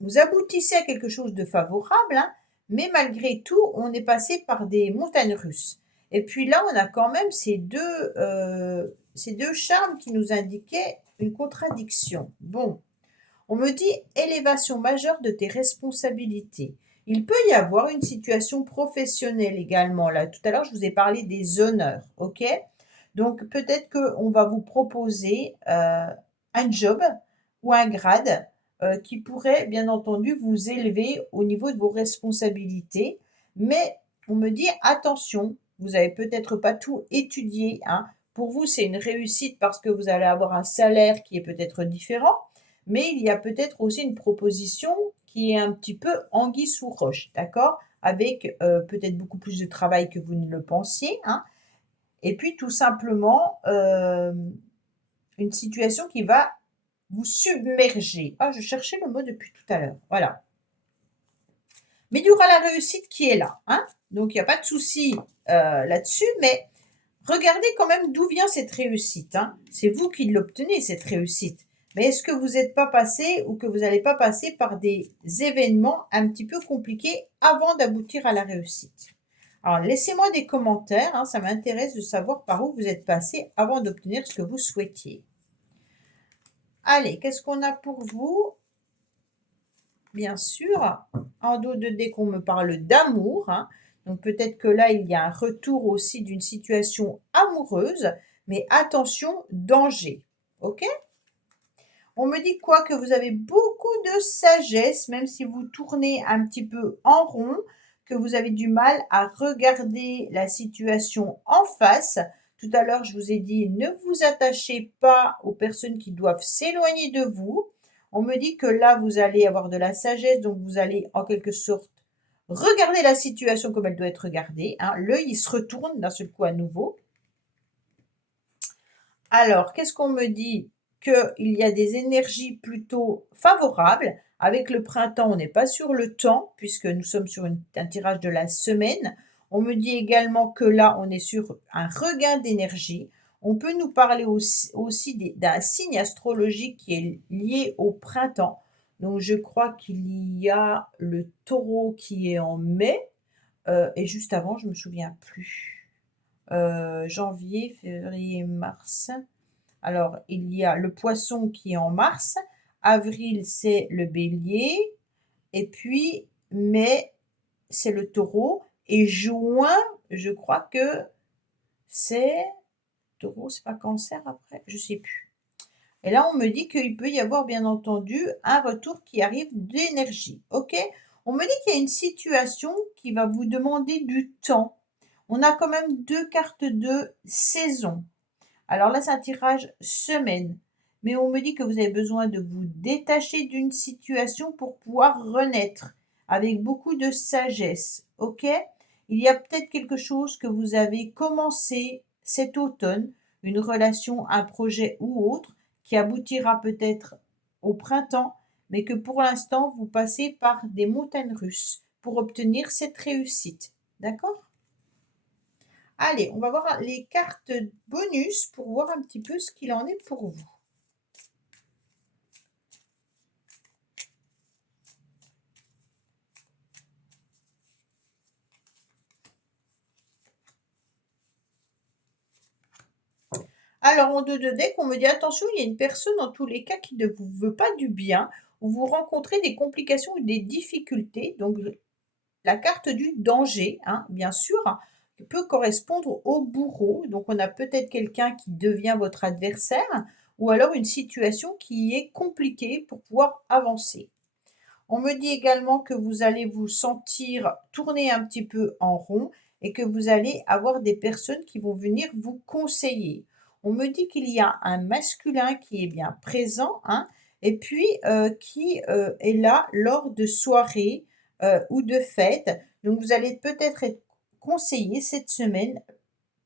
vous aboutissez à quelque chose de favorable, hein, mais malgré tout, on est passé par des montagnes russes. Et puis là, on a quand même ces deux charmes qui nous indiquaient une contradiction. Bon, on me dit élévation majeure de tes responsabilités. Il peut y avoir une situation professionnelle également. Là, tout à l'heure, je vous ai parlé des honneurs, ok? Donc, peut-être qu'on va vous proposer un job ou un grade qui pourrait, bien entendu, vous élever au niveau de vos responsabilités. Mais on me dit attention, vous n'avez peut-être pas tout étudié, hein. Pour vous, c'est une réussite parce que vous allez avoir un salaire qui est peut-être différent, mais il y a peut-être aussi une proposition qui est un petit peu anguille sous roche, d'accord? Avec peut-être beaucoup plus de travail que vous ne le pensiez, hein. Et puis tout simplement, une situation qui va vous submerger. Ah, je cherchais le mot depuis tout à l'heure, voilà. Mais il y aura la réussite qui est là, hein. Donc il y a pas de souci, là-dessus, mais regardez quand même d'où vient cette réussite, hein. C'est vous qui l'obtenez, cette réussite. Mais est-ce que vous n'êtes pas passé ou que vous n'allez pas passer par des événements un petit peu compliqués avant d'aboutir à la réussite? Alors, laissez-moi des commentaires, hein, ça m'intéresse de savoir par où vous êtes passé avant d'obtenir ce que vous souhaitiez. Allez, qu'est-ce qu'on a pour vous? Bien sûr, en dos de dés qu'on me parle d'amour, hein. Donc peut-être que là, il y a un retour aussi d'une situation amoureuse, mais attention, danger. OK? On me dit quoi? Que vous avez beaucoup de sagesse, même si vous tournez un petit peu en rond, que vous avez du mal à regarder la situation en face. Tout à l'heure, je vous ai dit, ne vous attachez pas aux personnes qui doivent s'éloigner de vous. On me dit que là, vous allez avoir de la sagesse, donc vous allez en quelque sorte regarder la situation comme elle doit être regardée. Hein. L'œil, il se retourne d'un seul coup à nouveau. Alors, qu'est-ce qu'on me dit? Qu'il y a des énergies plutôt favorables. Avec le printemps, on n'est pas sur le temps, puisque nous sommes sur un tirage de la semaine. On me dit également que là, on est sur un regain d'énergie. On peut nous parler aussi d'un signe astrologique qui est lié au printemps. Donc, je crois qu'il y a le taureau qui est en mai, et juste avant, je ne me souviens plus. Janvier, février, mars. Alors, il y a le poisson qui est en mars. Avril, c'est le bélier. Et puis, mai, c'est le taureau. Et juin, je crois que c'est taureau, c'est pas cancer après, je sais plus. Et là, on me dit qu'il peut y avoir, bien entendu, un retour qui arrive d'énergie. OK? On me dit qu'il y a une situation qui va vous demander du temps. On a quand même 2 cartes de saison. Alors là, c'est un tirage semaine. Mais on me dit que vous avez besoin de vous détacher d'une situation pour pouvoir renaître avec beaucoup de sagesse. OK? Il y a peut-être quelque chose que vous avez commencé cet automne, une relation, un projet ou autre, qui aboutira peut-être au printemps, mais que pour l'instant, vous passez par des montagnes russes pour obtenir cette réussite. D'accord? Allez, on va voir les cartes bonus pour voir un petit peu ce qu'il en est pour vous. Alors, en dos de deck, on me dit attention, il y a une personne dans tous les cas qui ne vous veut pas du bien, ou vous rencontrez des complications ou des difficultés. Donc, la carte du danger, hein, bien sûr, peut correspondre au bourreau. Donc, on a peut-être quelqu'un qui devient votre adversaire, ou alors une situation qui est compliquée pour pouvoir avancer. On me dit également que vous allez vous sentir tourner un petit peu en rond et que vous allez avoir des personnes qui vont venir vous conseiller. On me dit qu'il y a un masculin qui est bien présent, hein, et puis qui est là lors de soirées ou de fêtes. Donc vous allez peut-être être conseillé cette semaine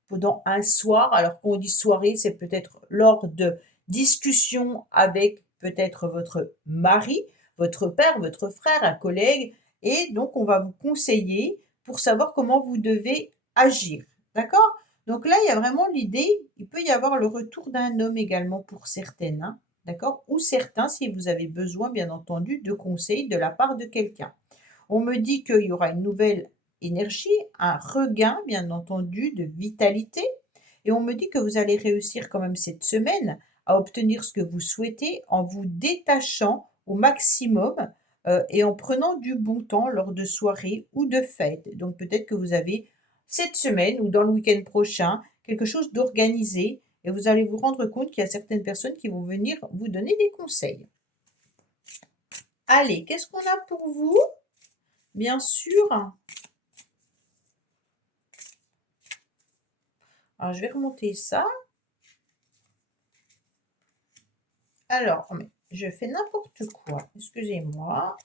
pendant un soir. Alors qu'on dit soirée, c'est peut-être lors de discussions avec peut-être votre mari, votre père, votre frère, un collègue. Et donc, on va vous conseiller pour savoir comment vous devez agir. D'accord? Donc là, il y a vraiment l'idée, il peut y avoir le retour d'un homme également pour certaines. Hein, d'accord? Ou certains, si vous avez besoin, bien entendu, de conseils de la part de quelqu'un. On me dit qu'il y aura une nouvelle énergie, un regain, bien entendu, de vitalité. Et on me dit que vous allez réussir quand même cette semaine à obtenir ce que vous souhaitez en vous détachant au maximum et en prenant du bon temps lors de soirées ou de fêtes. Donc peut-être que vous avez cette semaine ou dans le week-end prochain quelque chose d'organisé et vous allez vous rendre compte qu'il y a certaines personnes qui vont venir vous donner des conseils. Allez, qu'est-ce qu'on a pour vous? Bien sûr. Alors, je vais remonter ça. Alors, je fais n'importe quoi. Excusez-moi.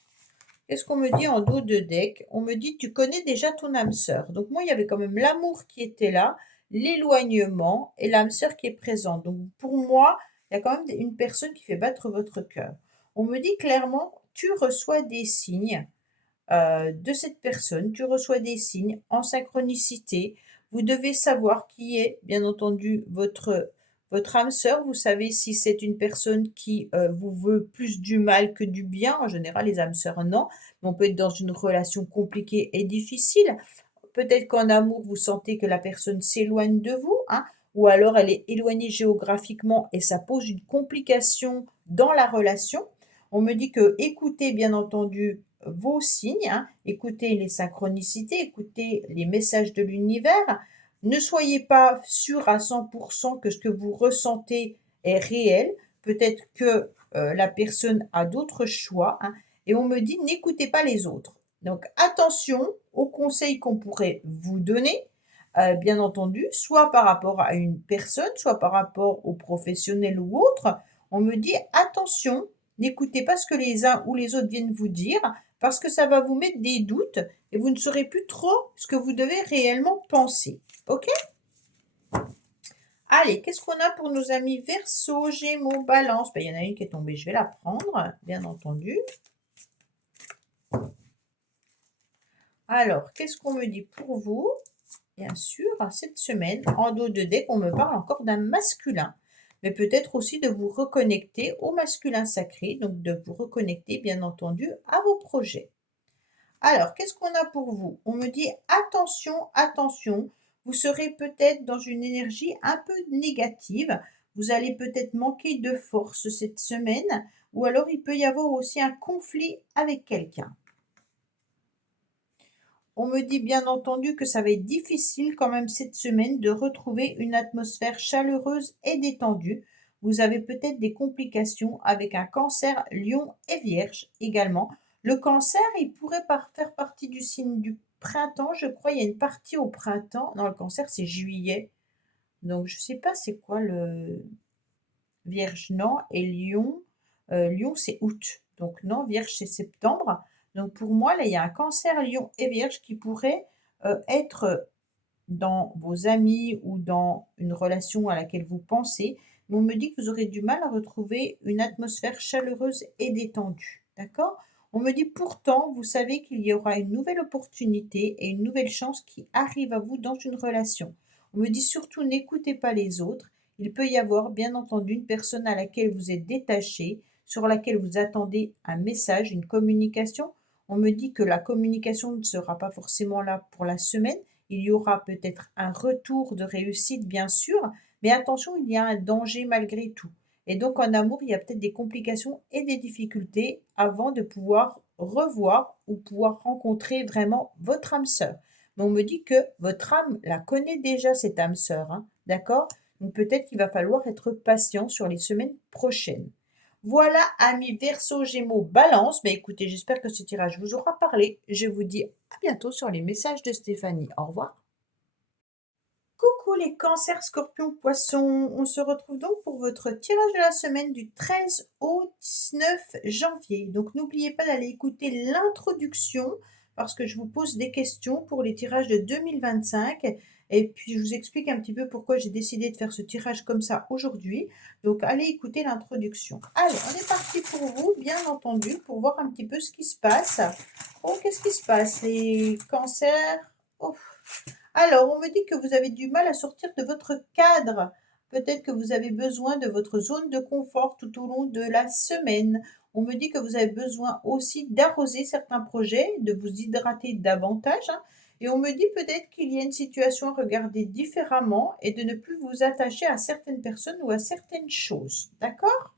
Qu'est-ce qu'on me dit en dos de deck? On me dit, tu connais déjà ton âme sœur. Donc, moi, il y avait quand même l'amour qui était là, l'éloignement et l'âme sœur qui est présente. Donc, pour moi, il y a quand même une personne qui fait battre votre cœur. On me dit clairement, tu reçois des signes de cette personne, tu reçois des signes en synchronicité. Vous devez savoir qui est, bien entendu, votre âme sœur. Vous savez si c'est une personne qui vous veut plus du mal que du bien. En général, les âmes sœurs, non. Mais on peut être dans une relation compliquée et difficile. Peut-être qu'en amour, vous sentez que la personne s'éloigne de vous, hein, ou alors elle est éloignée géographiquement et ça pose une complication dans la relation. On me dit que écoutez bien entendu vos signes, hein. Écoutez les synchronicités, écoutez les messages de l'univers. Ne soyez pas sûr à 100% que ce que vous ressentez est réel. Peut-être que la personne a d'autres choix, hein. Et on me dit, n'écoutez pas les autres. Donc attention aux conseils qu'on pourrait vous donner, bien entendu, soit par rapport à une personne, soit par rapport aux professionnels ou autres. On me dit, attention, n'écoutez pas ce que les uns ou les autres viennent vous dire, parce que ça va vous mettre des doutes et vous ne saurez plus trop ce que vous devez réellement penser. OK? Allez, qu'est-ce qu'on a pour nos amis Verseau, Gémeaux, Balance? Ben, il y en a une qui est tombée, je vais la prendre, bien entendu. Alors, qu'est-ce qu'on me dit pour vous? Bien sûr, cette semaine, en dos de deck, on me parle encore d'un masculin, mais peut-être aussi de vous reconnecter au masculin sacré, donc de vous reconnecter, bien entendu, à vos projets. Alors, qu'est-ce qu'on a pour vous? On me dit attention, attention, vous serez peut-être dans une énergie un peu négative, vous allez peut-être manquer de force cette semaine, ou alors il peut y avoir aussi un conflit avec quelqu'un. On me dit bien entendu que ça va être difficile quand même cette semaine de retrouver une atmosphère chaleureuse et détendue. Vous avez peut-être des complications avec un cancer, lion et vierge également. Le cancer, il pourrait faire partie du signe du printemps. Je crois il y a une partie au printemps. Non, le cancer, c'est juillet. Donc, je ne sais pas c'est quoi le vierge, non. Et lion, lion, c'est août. Donc, non, vierge, c'est septembre. Donc pour moi, là, il y a un cancer, lion et vierge qui pourrait être dans vos amis ou dans une relation à laquelle vous pensez. Mais on me dit que vous aurez du mal à retrouver une atmosphère chaleureuse et détendue. D'accord? On me dit pourtant, vous savez qu'il y aura une nouvelle opportunité et une nouvelle chance qui arrive à vous dans une relation. On me dit surtout n'écoutez pas les autres. Il peut y avoir bien entendu une personne à laquelle vous êtes détaché, sur laquelle vous attendez un message, une communication. On me dit que la communication ne sera pas forcément là pour la semaine. Il y aura peut-être un retour de réussite, bien sûr, mais attention, il y a un danger malgré tout. Et donc en amour, il y a peut-être des complications et des difficultés avant de pouvoir revoir ou pouvoir rencontrer vraiment votre âme sœur. Mais on me dit que votre âme la connaît déjà, cette âme sœur, hein, d'accord? Donc peut-être qu'il va falloir être patient sur les semaines prochaines. Voilà, amis Verseau, Gémeaux, Balance. Ben écoutez, j'espère que ce tirage vous aura parlé. Je vous dis à bientôt sur les messages de Stéphanie. Au revoir. Coucou les cancers, scorpions, poissons. On se retrouve donc pour votre tirage de la semaine du 13 au 19 janvier. Donc n'oubliez pas d'aller écouter l'introduction parce que je vous pose des questions pour les tirages de 2025. Et puis je vous explique un petit peu pourquoi j'ai décidé de faire ce tirage comme ça aujourd'hui. Donc allez écouter l'introduction. Allez, on est parti pour vous, bien entendu, pour voir un petit peu ce qui se passe. Oh, qu'est-ce qui se passe? Les cancers. Oh. Alors, on me dit que vous avez du mal à sortir de votre cadre. Peut-être que vous avez besoin de votre zone de confort tout au long de la semaine. On me dit que vous avez besoin aussi d'arroser certains projets, de vous hydrater davantage, hein. Et on me dit peut-être qu'il y a une situation à regarder différemment et de ne plus vous attacher à certaines personnes ou à certaines choses. D'accord?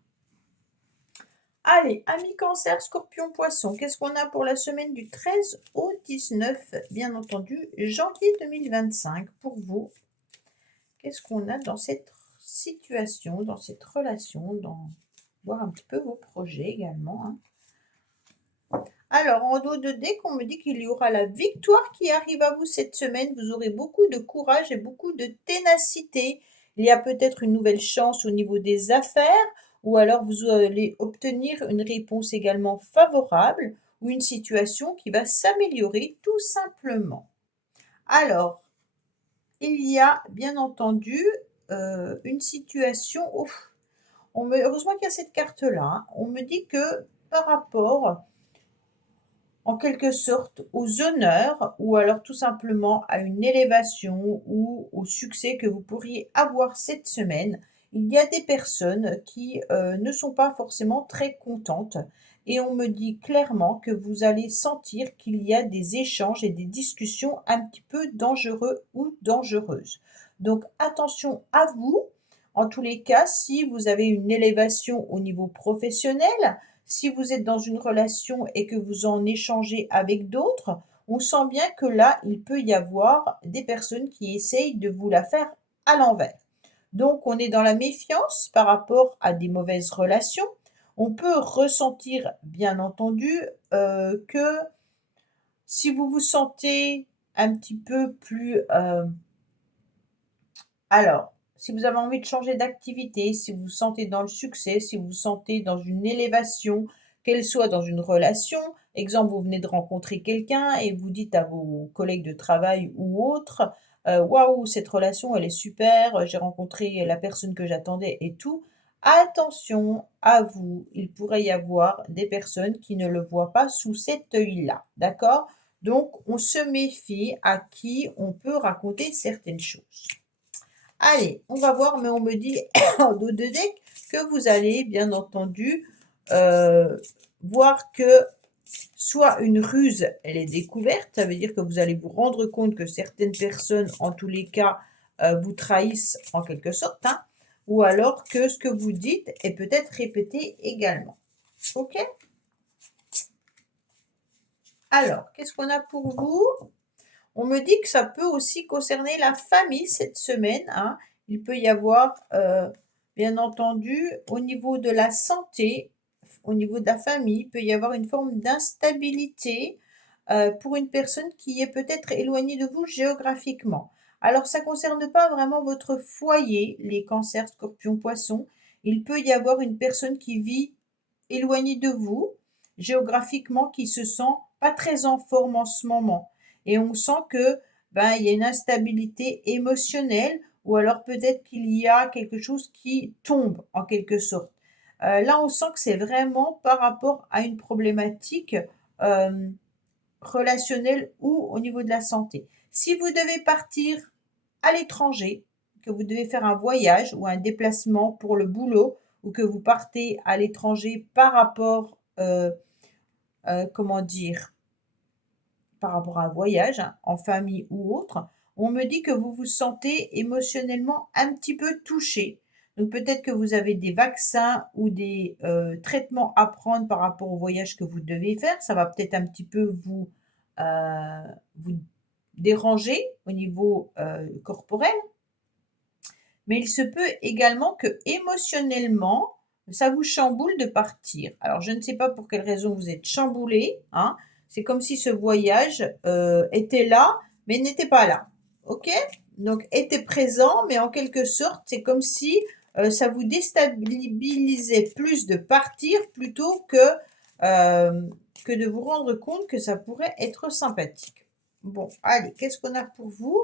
Allez, amis cancer, scorpion, poisson, qu'est-ce qu'on a pour la semaine du 13 au 19, bien entendu, janvier 2025 pour vous? Qu'est-ce qu'on a dans cette situation, dans cette relation, dans voir un petit peu vos projets également, hein. Alors, en dos de deck, on me dit qu'il y aura la victoire qui arrive à vous cette semaine. Vous aurez beaucoup de courage et beaucoup de ténacité. Il y a peut-être une nouvelle chance au niveau des affaires ou alors vous allez obtenir une réponse également favorable ou une situation qui va s'améliorer tout simplement. Alors, il y a bien entendu une situation. Heureusement qu'il y a cette carte-là, hein. On me dit que par rapport en quelque sorte aux honneurs ou alors tout simplement à une élévation ou au succès que vous pourriez avoir cette semaine, il y a des personnes qui ne sont pas forcément très contentes et on me dit clairement que vous allez sentir qu'il y a des échanges et des discussions un petit peu dangereux ou dangereuses. Donc attention à vous. En tous les cas, si vous avez une élévation au niveau professionnel, Si vous êtes dans une relation et que vous en échangez avec d'autres, on sent bien que là, il peut y avoir des personnes qui essayent de vous la faire à l'envers. Donc, on est dans la méfiance par rapport à des mauvaises relations. On peut ressentir, bien entendu, que si vous vous sentez un petit peu plus, alors, si vous avez envie de changer d'activité, si vous vous sentez dans le succès, si vous vous sentez dans une élévation, qu'elle soit dans une relation, exemple, vous venez de rencontrer quelqu'un et vous dites à vos collègues de travail ou autres, waouh, cette relation, elle est super, j'ai rencontré la personne que j'attendais et tout. Attention à vous, il pourrait y avoir des personnes qui ne le voient pas sous cet œil-là, d'accord? Donc, on se méfie à qui on peut raconter certaines choses. Allez, on va voir, mais on me dit en dos de deck que vous allez bien entendu voir que soit une ruse, elle est découverte, ça veut dire que vous allez vous rendre compte que certaines personnes, en tous les cas, vous trahissent en quelque sorte, hein, ou alors que ce que vous dites est peut-être répété également. Ok? Alors, qu'est-ce qu'on a pour vous? On me dit que ça peut aussi concerner la famille cette semaine, hein. Il peut y avoir, bien entendu, au niveau de la santé, au niveau de la famille, il peut y avoir une forme d'instabilité, pour une personne qui est peut-être éloignée de vous géographiquement. Alors ça ne concerne pas vraiment votre foyer, les cancers, scorpions, poissons. Il peut y avoir une personne qui vit éloignée de vous géographiquement, qui se sent pas très en forme en ce moment. Et on sent que ben, il y a une instabilité émotionnelle ou alors peut-être qu'il y a quelque chose qui tombe en quelque sorte. Là, on sent que c'est vraiment par rapport à une problématique euh, relationnelle ou au niveau de la santé. Si vous devez partir à l'étranger, que vous devez faire un voyage ou un déplacement pour le boulot, ou que vous partez à l'étranger par rapport, comment dire, par rapport à un voyage, hein, en famille ou autre, on me dit que vous vous sentez émotionnellement un petit peu touché. Donc peut-être que vous avez des vaccins ou des traitements à prendre par rapport au voyage que vous devez faire. Ça va peut-être un petit peu vous déranger au niveau corporel. Mais il se peut également que émotionnellement, ça vous chamboule de partir. Alors je ne sais pas pour quelle raison vous êtes chamboulé, hein. C'est comme si ce voyage était là, mais n'était pas là. Ok? Donc était présent, mais en quelque sorte, c'est comme si ça vous déstabilisait plus de partir plutôt que de vous rendre compte que ça pourrait être sympathique. Bon, allez, qu'est-ce qu'on a pour vous?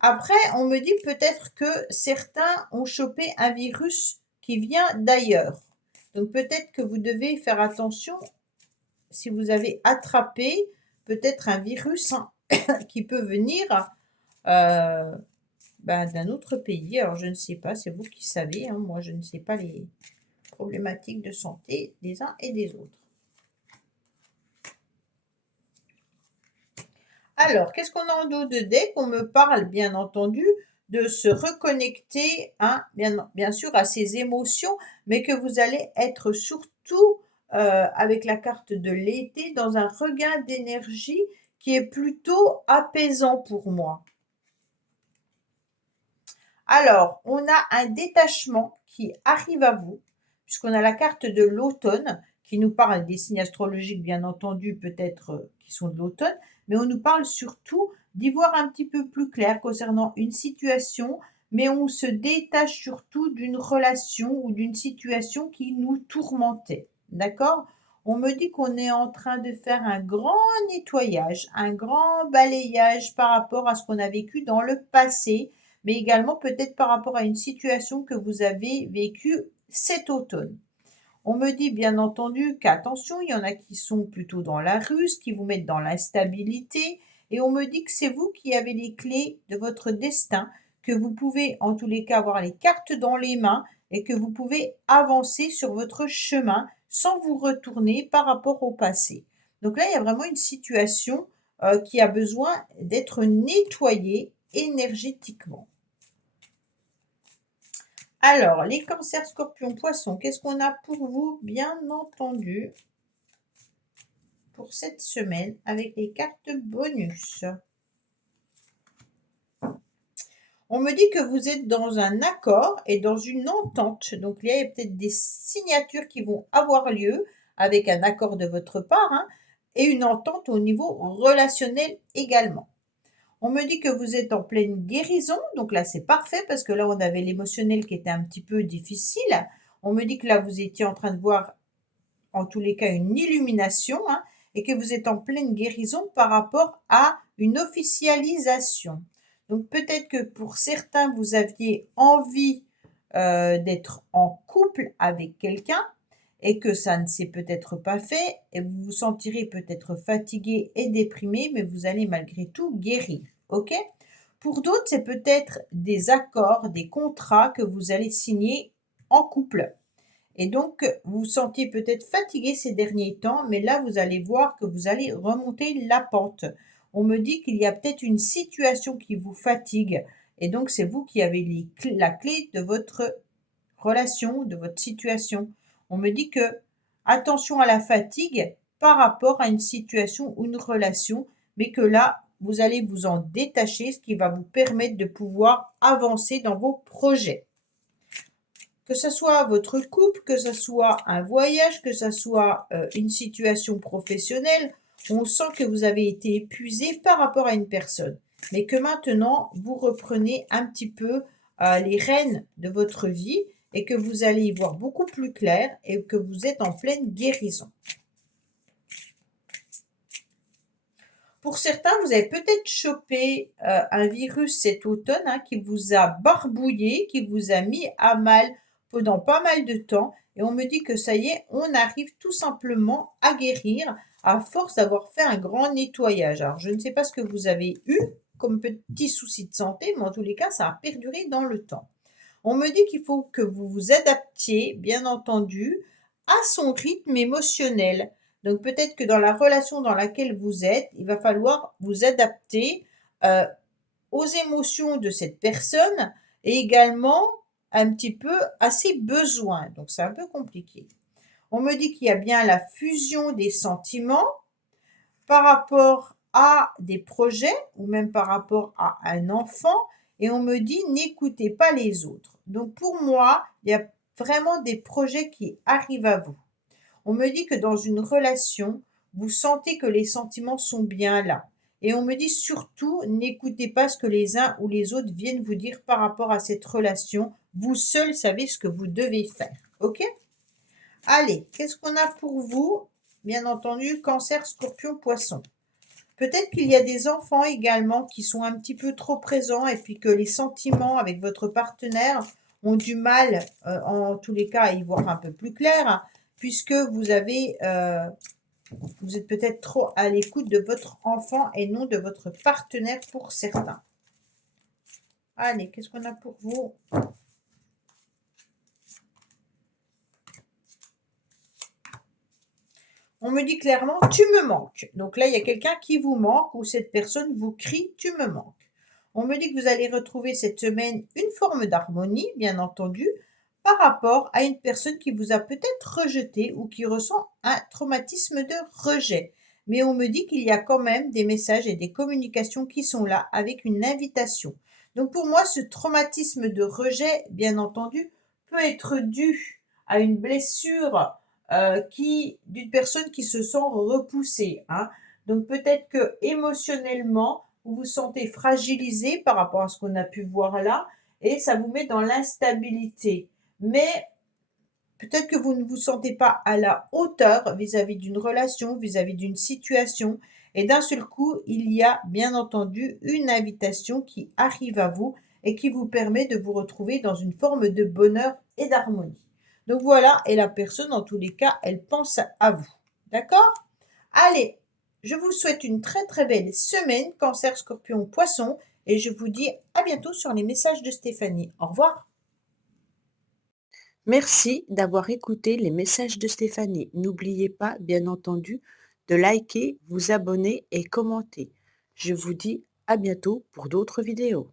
Après, on me dit peut-être que certains ont chopé un virus qui vient d'ailleurs. Donc peut-être que vous devez faire attention si vous avez attrapé peut-être un virus, hein, qui peut venir d'un autre pays. Alors je ne sais pas, c'est vous qui savez, hein. Moi je ne sais pas les problématiques de santé des uns et des autres. Alors, qu'est-ce qu'on a en dos de deck? On me parle, bien entendu, de se reconnecter, hein, bien sûr, à ses émotions, mais que vous allez être surtout, avec la carte de l'été, dans un regain d'énergie qui est plutôt apaisant pour moi. Alors, on a un détachement qui arrive à vous, puisqu'on a la carte de l'automne, qui nous parle des signes astrologiques, bien entendu, peut-être qui sont de l'automne, mais on nous parle surtout d'y voir un petit peu plus clair concernant une situation, mais on se détache surtout d'une relation ou d'une situation qui nous tourmentait. D'accord? On me dit qu'on est en train de faire un grand nettoyage, un grand balayage par rapport à ce qu'on a vécu dans le passé, mais également peut-être par rapport à une situation que vous avez vécue cet automne. On me dit bien entendu qu'attention, il y en a qui sont plutôt dans la ruse, qui vous mettent dans l'instabilité, et on me dit que c'est vous qui avez les clés de votre destin, que vous pouvez en tous les cas avoir les cartes dans les mains et que vous pouvez avancer sur votre chemin sans vous retourner par rapport au passé. Donc là, il y a vraiment une situation qui a besoin d'être nettoyée énergétiquement. Alors, les cancers, scorpions, poissons, qu'est-ce qu'on a pour vous, bien entendu, pour cette semaine avec les cartes bonus? On me dit que vous êtes dans un accord et dans une entente. Donc, il y a peut-être des signatures qui vont avoir lieu avec un accord de votre part, hein, et une entente au niveau relationnel également. On me dit que vous êtes en pleine guérison. Donc là, c'est parfait parce que là, on avait l'émotionnel qui était un petit peu difficile. On me dit que là, vous étiez en train de voir, en tous les cas, une illumination, hein, et que vous êtes en pleine guérison par rapport à une officialisation. Donc peut-être que pour certains, vous aviez envie d'être en couple avec quelqu'un et que ça ne s'est peut-être pas fait et vous vous sentirez peut-être fatigué et déprimé, mais vous allez malgré tout guérir. OK? Pour d'autres, c'est peut-être des accords, des contrats que vous allez signer en couple. Et donc, vous vous sentiez peut-être fatigué ces derniers temps, mais là, vous allez voir que vous allez remonter la pente. On me dit qu'il y a peut-être une situation qui vous fatigue. Et donc, c'est vous qui avez la clé de votre relation, de votre situation. On me dit que attention à la fatigue par rapport à une situation ou une relation, mais que là, vous allez vous en détacher, ce qui va vous permettre de pouvoir avancer dans vos projets. Que ce soit votre couple, que ce soit un voyage, que ce soit une situation professionnelle, on sent que vous avez été épuisé par rapport à une personne, mais que maintenant vous reprenez un petit peu les rênes de votre vie et que vous allez y voir beaucoup plus clair et que vous êtes en pleine guérison. Pour certains, vous avez peut-être chopé un virus cet automne, hein, qui vous a barbouillé, qui vous a mis à mal pendant pas mal de temps. Et on me dit que ça y est, on arrive tout simplement à guérir à force d'avoir fait un grand nettoyage. Alors, je ne sais pas ce que vous avez eu comme petit souci de santé, mais en tous les cas, ça a perduré dans le temps. On me dit qu'il faut que vous vous adaptiez, bien entendu, à son rythme émotionnel. Donc peut-être que dans la relation dans laquelle vous êtes, il va falloir vous adapter euh, aux émotions de cette personne et également un petit peu à ses besoins. Donc c'est un peu compliqué. On me dit qu'il y a bien la fusion des sentiments par rapport à des projets ou même par rapport à un enfant et on me dit n'écoutez pas les autres. Donc pour moi, il y a vraiment des projets qui arrivent à vous. On me dit que dans une relation, vous sentez que les sentiments sont bien là. Et on me dit surtout, n'écoutez pas ce que les uns ou les autres viennent vous dire par rapport à cette relation. Vous seul savez ce que vous devez faire. OK? Allez, qu'est-ce qu'on a pour vous? Bien entendu, cancer, scorpion, poisson. Peut-être qu'il y a des enfants également qui sont un petit peu trop présents et puis que les sentiments avec votre partenaire ont du mal, en tous les cas, à y voir un peu plus clair, puisque vous avez, vous êtes peut-être trop à l'écoute de votre enfant et non de votre partenaire pour certains. Allez, qu'est-ce qu'on a pour vous? On me dit clairement, tu me manques. Donc là, il y a quelqu'un qui vous manque ou cette personne vous crie, tu me manques. On me dit que vous allez retrouver cette semaine une forme d'harmonie, bien entendu, par rapport à une personne qui vous a peut-être rejeté ou qui ressent un traumatisme de rejet. Mais on me dit qu'il y a quand même des messages et des communications qui sont là avec une invitation. Donc pour moi, ce traumatisme de rejet, bien entendu, peut être dû à une blessure d'une personne qui se sent repoussée, hein. Donc peut-être que émotionnellement, vous vous sentez fragilisé par rapport à ce qu'on a pu voir là et ça vous met dans l'instabilité. Mais peut-être que vous ne vous sentez pas à la hauteur vis-à-vis d'une relation, vis-à-vis d'une situation. Et d'un seul coup, il y a bien entendu une invitation qui arrive à vous et qui vous permet de vous retrouver dans une forme de bonheur et d'harmonie. Donc voilà, et la personne, en tous les cas, elle pense à vous. D'accord? Allez, je vous souhaite une très très belle semaine, Cancer, Scorpion, Poisson, et je vous dis à bientôt sur les messages de Stéphanie. Au revoir. Merci d'avoir écouté les messages de Stéphanie. N'oubliez pas, bien entendu, de liker, vous abonner et commenter. Je vous dis à bientôt pour d'autres vidéos.